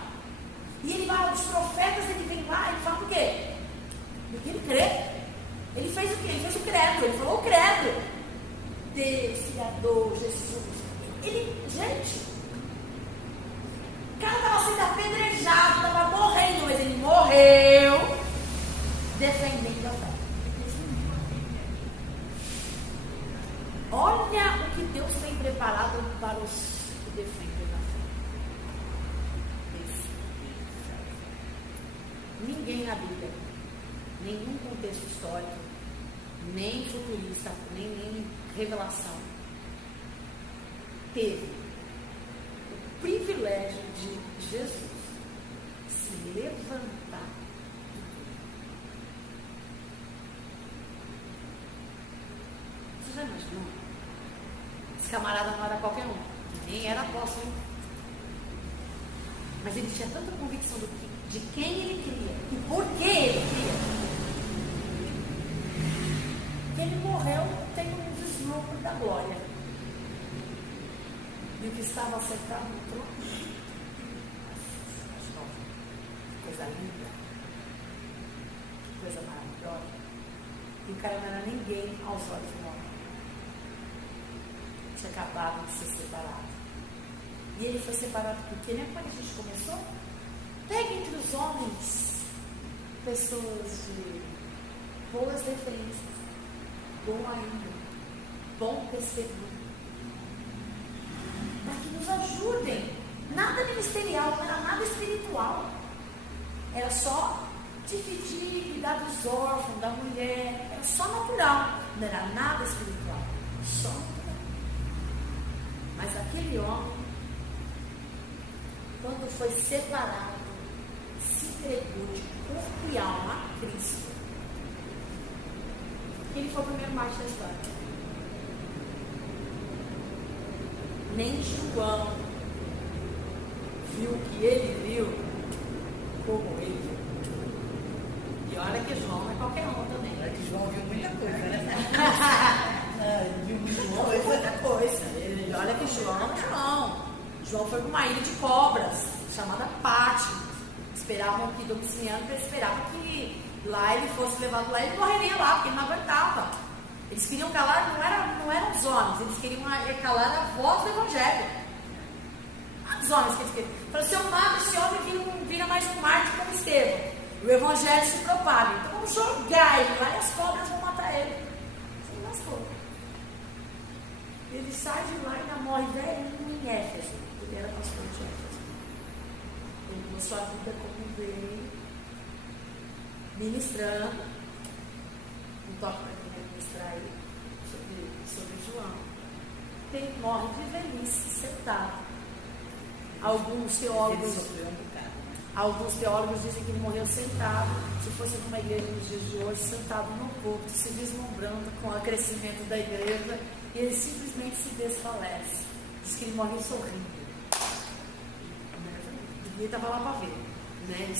E ele vai aos profetas, ele vem lá, ele fala o quê? Porque ele crê. Ele fez o quê? Ele fez o credo. Ele falou o credo. Deus, Criador, Jesus. Ele, gente, o cara estava sendo apedrejado, estava morrendo, mas ele morreu defendendo a fé. Olha o que Deus tem preparado para os que defendem a fé. Ninguém na Bíblia, nenhum contexto histórico, nem futurista, nem revelação, teve o privilégio de Jesus se levantar. Você já imaginou? Esse camarada não era qualquer um, nem era apóstolo, mas ele tinha tanta convicção de quem ele cria e por que ele cria, que ele morreu tendo um vislumbre da glória. E o que estava sentado no trono, coisa linda, coisa maravilhosa. E o cara não era ninguém aos olhos do homem. Tinha acabado de ser separado. E ele foi separado porque, nem quando a gente começou, pega entre os homens pessoas de boas referências, bom ainda, bom testemunho, para que nos ajudem. Nada ministerial, não era nada espiritual. Era só dividir, cuidar dos órfãos, da mulher. Era só natural. Não era nada espiritual. Só natural. Mas aquele homem, quando foi separado, se entregou de corpo e alma a Cristo. Ele foi o primeiro mártir da história. Nem João viu o que ele viu como ele viu. E olha que João não é qualquer um também. Olha que João viu muita coisa, né? Ele viu muita coisa. E olha que João foi para uma ilha de cobras, chamada Pátmos. Esperavam que Domiciano esperava que lá ele fosse levado lá, ele morreria lá, porque ele não aguentava. Eles queriam calar, não eram os homens, eles queriam calar a voz do Evangelho. Os homens que eles queriam. Falaram, se eu mato esse homem, vira mais um mártir como Estevão. E o Evangelho se propaga. Então vamos jogar ele lá e as cobras vão matar ele. Ele lascou. Ele sai de lá e ainda morre velhinho em Éfeso. Ele era pastor de Éfeso. Ele deu sua vida como veio, ministrando. Um toque para ministrar aí sobre João. Ele morre de velhice sentado. Alguns teólogos dizem que ele morreu sentado. Se fosse numa igreja nos dias de hoje, sentado no púlpito, se vislumbrando com o crescimento da igreja, e ele simplesmente se desfalece. Diz que ele morreu sorrindo. Ninguém estava lá para ver, né?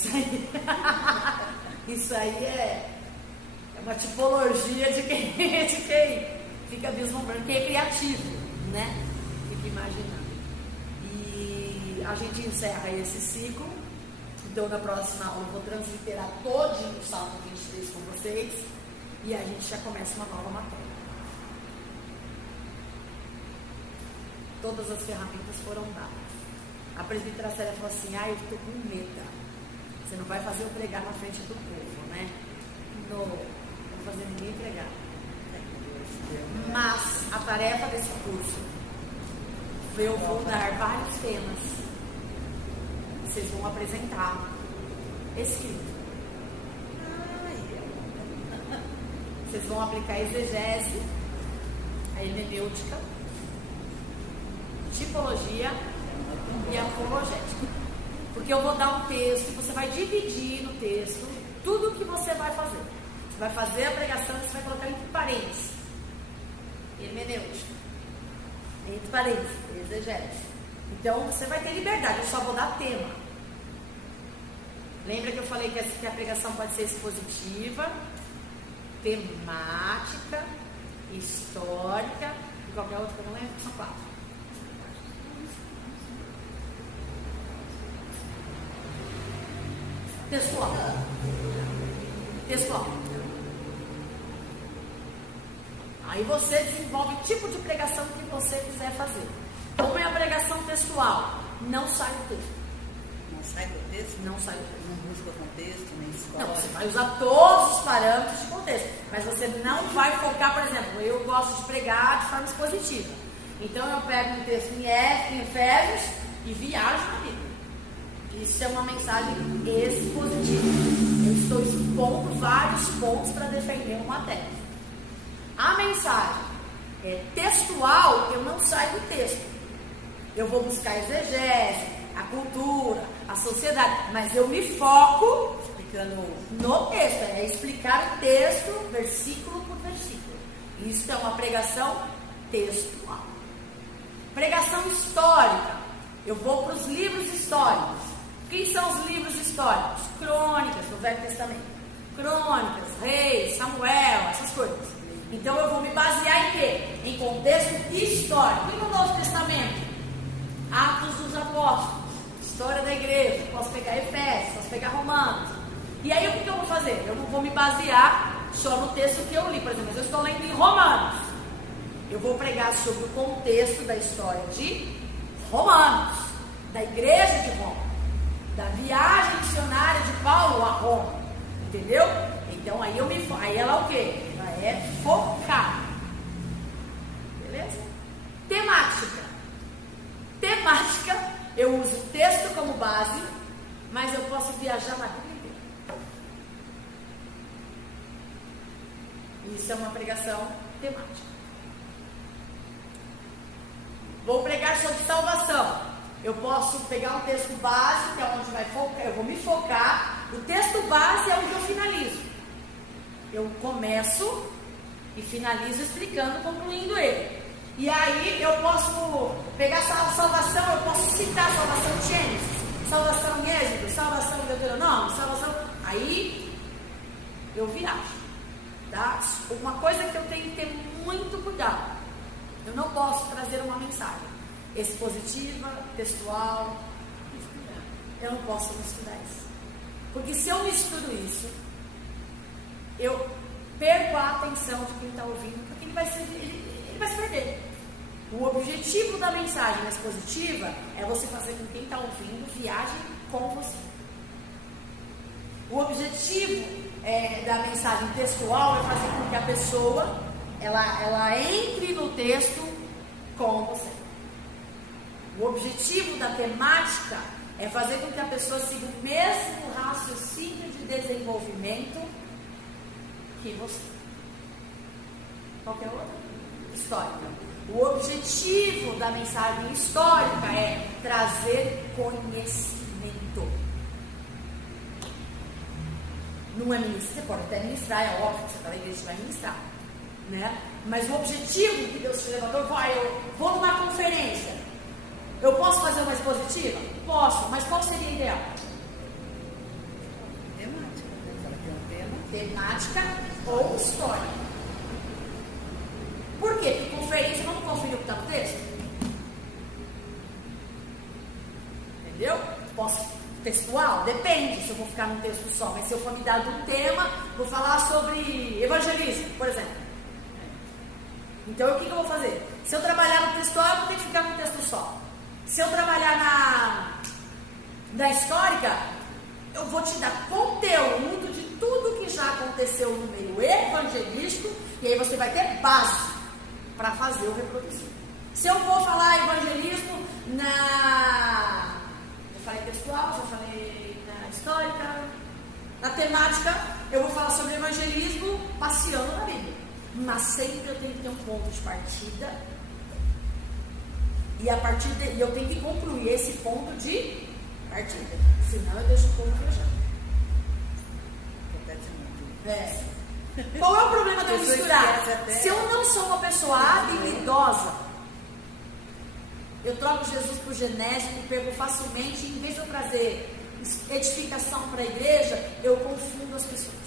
Isso aí é uma tipologia de quem fica vislumbrando, quem é criativo, né? Fica imaginando. E a gente encerra esse ciclo. Então, na próxima aula, eu vou transliterar todinho o Salmo 23 com vocês. E a gente já começa uma nova matéria. Todas as ferramentas foram dadas. A presbítera Célia falou assim, eu estou com medo. Você não vai fazer eu pregar na frente do povo, né? Não vou fazer ninguém pregar. Mas a tarefa desse curso, eu vou dar vários temas. Vocês vão apresentar escrito. Vocês vão aplicar exegese, a hermenêutica, tipologia e apologética. Porque eu vou dar um texto, você vai dividir no texto tudo o que você vai fazer. Você vai fazer a pregação, você vai colocar entre parênteses. Hermenêutica. Entre parênteses, exegese. Então você vai ter liberdade, eu só vou dar tema. Lembra que eu falei que a pregação pode ser expositiva, temática, histórica e qualquer outra que eu não lembro, são 4. Textual. Aí você desenvolve o tipo de pregação que você quiser fazer. Como é a pregação textual? Não sai do texto. Não sai do texto? Não sai do texto. Não busca contexto, nem história. Não, você vai usar todos os parâmetros de contexto, mas você não vai focar, por exemplo, eu gosto de pregar de forma expositiva. Então eu pego um texto em Efésios e viajo na Bíblia. Isso é uma mensagem expositiva. Eu estou expondo vários pontos para defender uma tese. A mensagem textual, eu não saio do texto. Eu vou buscar exegese, a cultura, a sociedade, mas eu me foco explicando no texto, é explicar o texto versículo por versículo. Isso é uma pregação textual. Pregação histórica, eu vou para os livros históricos. Quem são os livros históricos? Crônicas do Velho Testamento, Crônicas, Reis, Samuel, essas coisas. Então eu vou me basear em quê? Em contexto histórico. E no Novo Testamento? Atos dos Apóstolos, história da igreja, posso pegar Efésios, posso pegar Romanos. E aí o que eu vou fazer? Eu não vou me basear só no texto que eu li, por exemplo, mas eu estou lendo em Romanos. Eu vou pregar sobre o contexto da história de Romanos, da igreja de Roma, da viagem missionária de Paulo a Roma, entendeu? Então aí aí ela o quê? Ela é focar. Beleza? Temática, eu uso o texto como base, mas eu posso viajar na Bíblia inteira. Isso é uma pregação temática. Vou pregar sobre salvação. Eu posso pegar um texto base, que é onde vai focar, eu vou me focar. O texto base é onde eu finalizo. Eu começo e finalizo explicando, concluindo ele. E aí eu posso pegar a salvação, eu posso citar a salvação em Gênesis, salvação em Êxodo, salvação em Deuteronômio, salvação. Aí eu viajo. Tá? Uma coisa que eu tenho que ter muito cuidado. Eu não posso trazer uma mensagem expositiva, textual. Eu não posso misturar isso. Porque se eu misturo isso, eu perco a atenção de quem está ouvindo, porque ele vai se perder. O objetivo da mensagem expositiva é você fazer com que quem está ouvindo viaje com você. O objetivo da mensagem textual é fazer com que a pessoa ela entre no texto com você. O objetivo da temática é fazer com que a pessoa siga o mesmo raciocínio de desenvolvimento que você. Qualquer outra? Histórica. O objetivo da mensagem histórica é trazer conhecimento. Não é ministrar, você pode até ministrar, é óbvio que você está na igreja, você vai ministrar, né? Mas o objetivo que Deus te levantou, eu vou numa conferência. Eu posso fazer uma expositiva? Posso, mas qual seria ideal? Temática, ela tem um tema. Temática ou história. Por quê? Porque conferência eu não confiro o que está no texto. Entendeu? Posso textual? Depende se eu vou ficar num texto só. Mas se eu for me dar um tema, vou falar sobre evangelismo, por exemplo. Então o que eu vou fazer? Se eu trabalhar no textual, eu vou ter que ficar num texto só. Se eu trabalhar Da histórica, eu vou te dar conteúdo de tudo que já aconteceu no meio evangelístico, e aí você vai ter base para fazer o reproduzir. Se eu vou falar evangelismo eu falei textual, já falei na histórica, na temática, eu vou falar sobre evangelismo passeando na Bíblia. Mas sempre eu tenho que ter um ponto de partida, e a partir de eu tenho que concluir esse ponto de partida, senão eu deixo o povo viajando. Qual é o problema de eu misturar? Se eu não sou uma pessoa habilidosa, eu troco Jesus por genérico, pego facilmente, em vez de eu trazer edificação para a igreja, eu confundo as pessoas.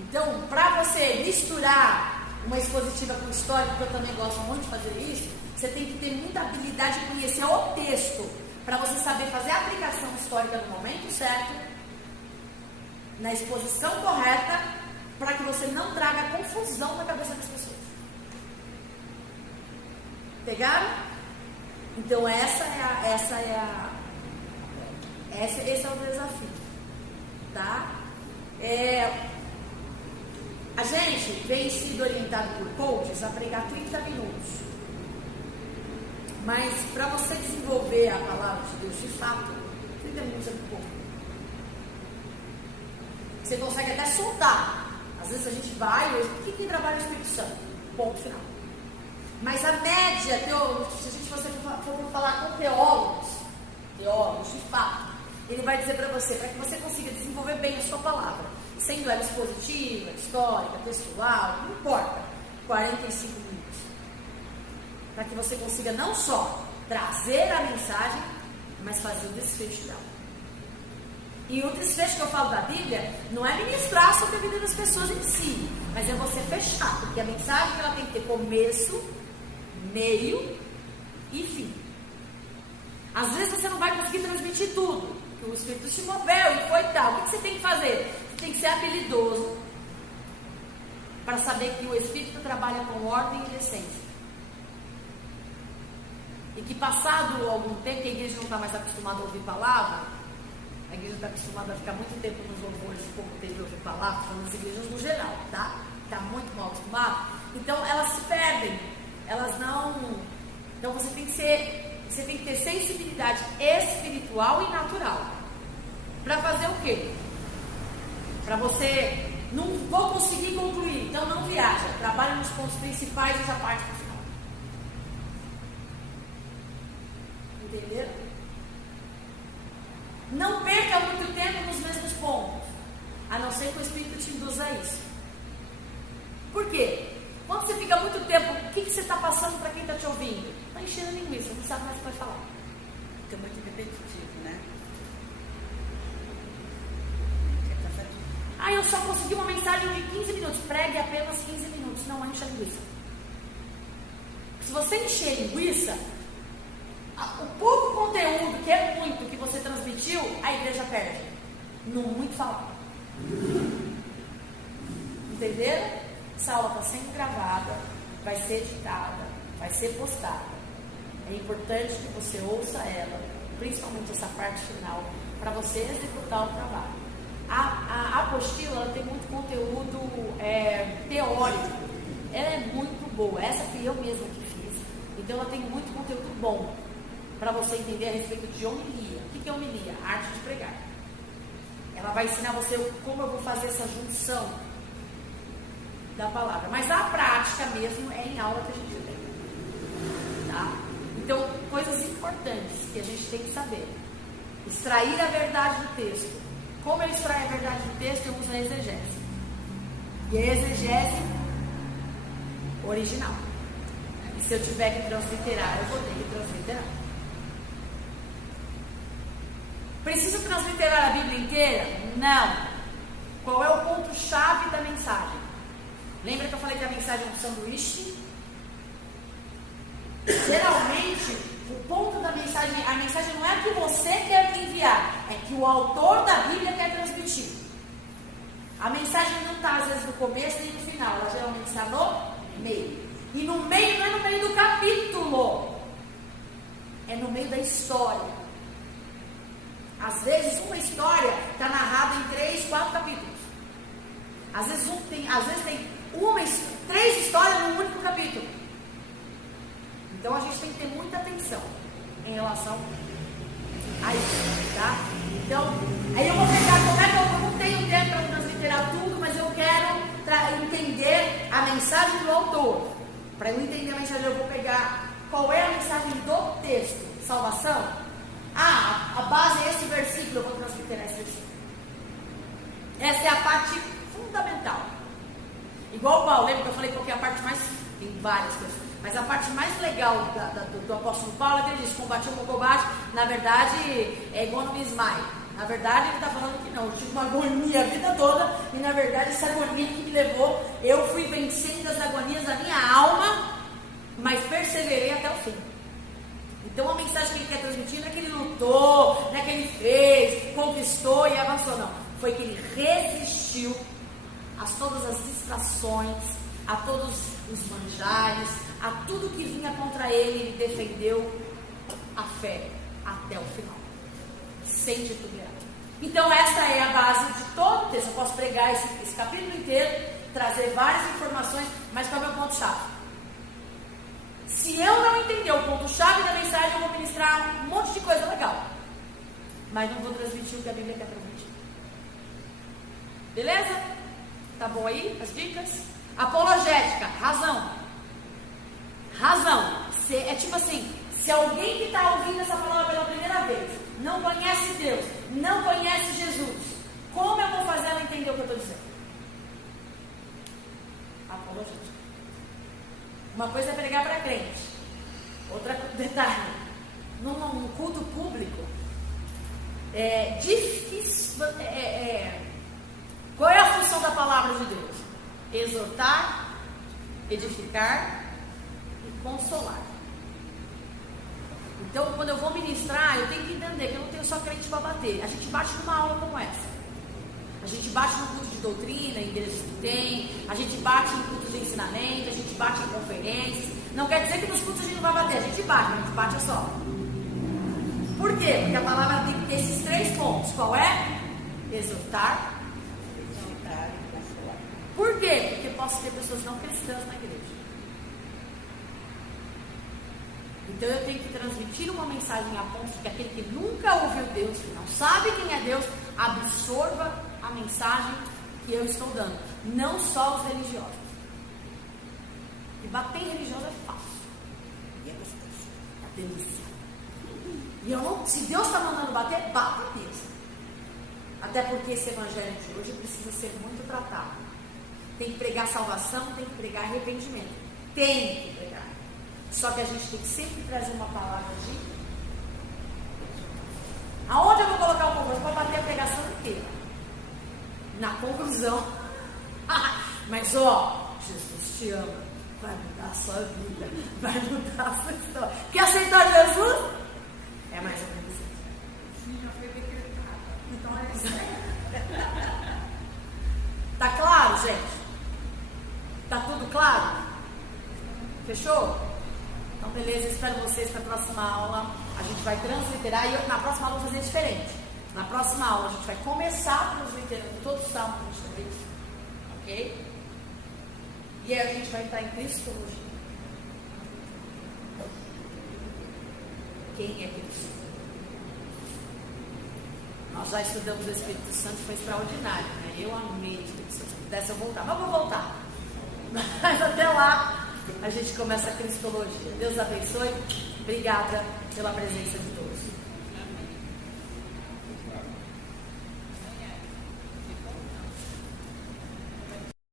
Então, para você misturar uma expositiva com histórica, que eu também gosto muito de fazer isso, você tem que ter muita habilidade de conhecer o texto, para você saber fazer a aplicação histórica no momento certo, na exposição correta, para que você não traga confusão na cabeça das pessoas. Pegaram? Então esse é o desafio, tá? A gente vem sido orientado por coaches a pregar 30 minutos. Mas para você desenvolver a palavra de Deus de fato, 30 minutos é muito pouco. Você consegue até soltar. Às vezes a gente vai, quem trabalha no Espírito Santo? Ponto final. Mas a média, se a gente for falar com teólogos de fato, ele vai dizer para você, para que você consiga desenvolver bem a sua palavra, sendo ela expositiva, histórica, textual, não importa, 45 minutos. Para que você consiga não só trazer a mensagem, mas fazer o desfecho dela. E o desfecho que eu falo da Bíblia não é ministrar sobre a vida das pessoas em si, mas é você fechar, porque a mensagem ela tem que ter começo, meio e fim. Às vezes você não vai conseguir transmitir tudo, que o Espírito te moveu e foi tal. O que você tem que fazer? Você tem que ser habilidoso para saber que o Espírito trabalha com ordem e decência. E que passado algum tempo, que a igreja não está mais acostumada a ouvir palavra, a igreja está acostumada a ficar muito tempo nos louvores e pouco tempo a ouvir palavra, falando das igrejas no geral, tá? Está muito mal acostumado. Então elas se perdem, elas não. Então você tem que ter sensibilidade espiritual e natural. Para fazer o quê? Para você, não vou conseguir concluir, então não viaja, trabalha nos pontos principais e já parte para o final. Entenderam? Não perca muito tempo nos mesmos pontos, a não ser que o Espírito te induza a isso. Por quê? Quando você fica muito tempo, o que você está passando para quem está te ouvindo? Está enchendo a linguiça, não sabe mais o que vai falar. Fica muito repetitivo, né? Eu só consegui uma mensagem de 15 minutos. Pregue apenas 15 minutos, não enche a linguiça. Se você encher a linguiça, o pouco conteúdo, que é muito, que você transmitiu, a igreja perde. No muito falar. Entenderam? Essa aula está sendo gravada, vai ser editada, vai ser postada. É importante que você ouça ela, principalmente essa parte final, para você executar o trabalho. A apostila ela tem muito conteúdo teórico. Ela é muito boa. Essa que eu mesma que fiz. Então ela tem muito conteúdo bom para você entender a respeito de homilia. O que é homilia? A arte de pregar. Ela vai ensinar você como eu vou fazer essa junção da palavra. Mas a prática mesmo é em aula que a gente tem. Tá? Então, coisas importantes que a gente tem que saber. Extrair a verdade do texto. Como eu extraio a verdade do texto, eu uso a exegese. E a exegese original. E se eu tiver que transliterar, eu vou ter que transliterar. Preciso transliterar a Bíblia inteira? Não. Qual é o ponto-chave da mensagem? Lembra que eu falei que a mensagem é um sanduíche? Geralmente, o ponto da mensagem, a mensagem não é que você quer enviar, é que o autor da Bíblia quer transmitir. A mensagem não está às vezes no começo nem no final, ela geralmente está no meio. E no meio não é no meio do capítulo, é no meio da história. Às vezes uma história está narrada em 3, 4 capítulos. Às vezes tem 3 histórias num único capítulo. Então a gente tem que ter muita atenção em relação a isso, tá? Então, aí eu vou pegar, eu não tenho tempo para transliterar tudo, mas eu quero entender a mensagem do autor. Para eu entender a mensagem, eu vou pegar qual é a mensagem do texto. Salvação? A base é esse versículo, eu vou transliterar esse versículo. Essa é a parte fundamental. Igual o Paulo, lembra que eu falei qual que é a parte mais... Tem várias coisas. Mas a parte mais legal do apóstolo Paulo é que ele diz: combati o meu combate, na verdade, é igual no Mismai. Na verdade, ele está falando que não, eu tive uma agonia a vida toda, e na verdade essa agonia que me levou, eu fui vencendo as agonias da minha alma, mas perseverei até o fim. Então a mensagem que ele quer transmitir não é que ele lutou, não é que ele fez, conquistou e avançou, não. Foi que ele resistiu a todas as distrações, a todos os manjares, a tudo que vinha contra ele defendeu a fé até o final, sem titubear. Então essa é a base de todo o texto. Eu posso pregar esse capítulo inteiro, trazer várias informações, mas qual é o meu ponto-chave? Se eu não entender o ponto-chave da mensagem, eu vou ministrar um monte de coisa legal, mas não vou transmitir o que a Bíblia quer transmitir. Beleza? Tá bom aí as dicas? Apologética, razão. É tipo assim, se alguém que está ouvindo essa palavra pela primeira vez não conhece Deus, não conhece Jesus, como eu vou fazer ela entender o que eu estou dizendo? Apologética. Uma coisa é pregar para crente, outra detalhe, num culto público é difícil. Qual é a função da palavra de Deus? Exortar, edificar e consolar. Então, quando eu vou ministrar, eu tenho que entender que eu não tenho só crente para bater. A gente bate numa aula como essa. A gente bate no culto de doutrina, em igrejas que tem. A gente bate em cultos de ensinamento. A gente bate em conferências. Não quer dizer que nos cultos a gente não vai bater. A gente bate só. Por quê? Porque a palavra tem que ter esses 3 pontos. Qual é? Exortar, edificar e consolar. Por quê? Porque posso ter pessoas não cristãs na igreja. Então eu tenho que transmitir uma mensagem a ponto de que aquele que nunca ouviu Deus, que não sabe quem é Deus, absorva a mensagem que eu estou dando. Não só os religiosos. E bater em religioso é fácil. E é gostoso. É delícia. E se Deus está mandando bater, bata mesmo. Até porque esse evangelho de hoje precisa ser muito tratado. Tem que pregar salvação, tem que pregar arrependimento. Tem que pregar. Só que a gente tem que sempre trazer uma palavra de... Aonde eu vou colocar o povo? Eu vou bater a pregação inteira. Na conclusão. Mas Jesus te ama. Vai mudar a sua vida. Vai mudar a sua história. Quer aceitar Jesus? É mais ou menos isso. Sim, já foi decretado. Então é isso. Tá claro, gente? Tá tudo claro? Fechou? Então, beleza, espero vocês para a próxima aula. A gente vai transliterar e na próxima aula eu vou fazer diferente. Na próxima aula a gente vai começar transliterando todos os salmos que a gente fez. Ok? E aí a gente vai entrar em cristologia. Quem é Cristo? Nós já estudamos o Espírito Santo, foi extraordinário, né? Eu amei o Espírito Santo. Se pudesse eu voltar, mas vou voltar. Mas até lá a gente começa a cristologia. Deus abençoe. Obrigada pela presença de todos.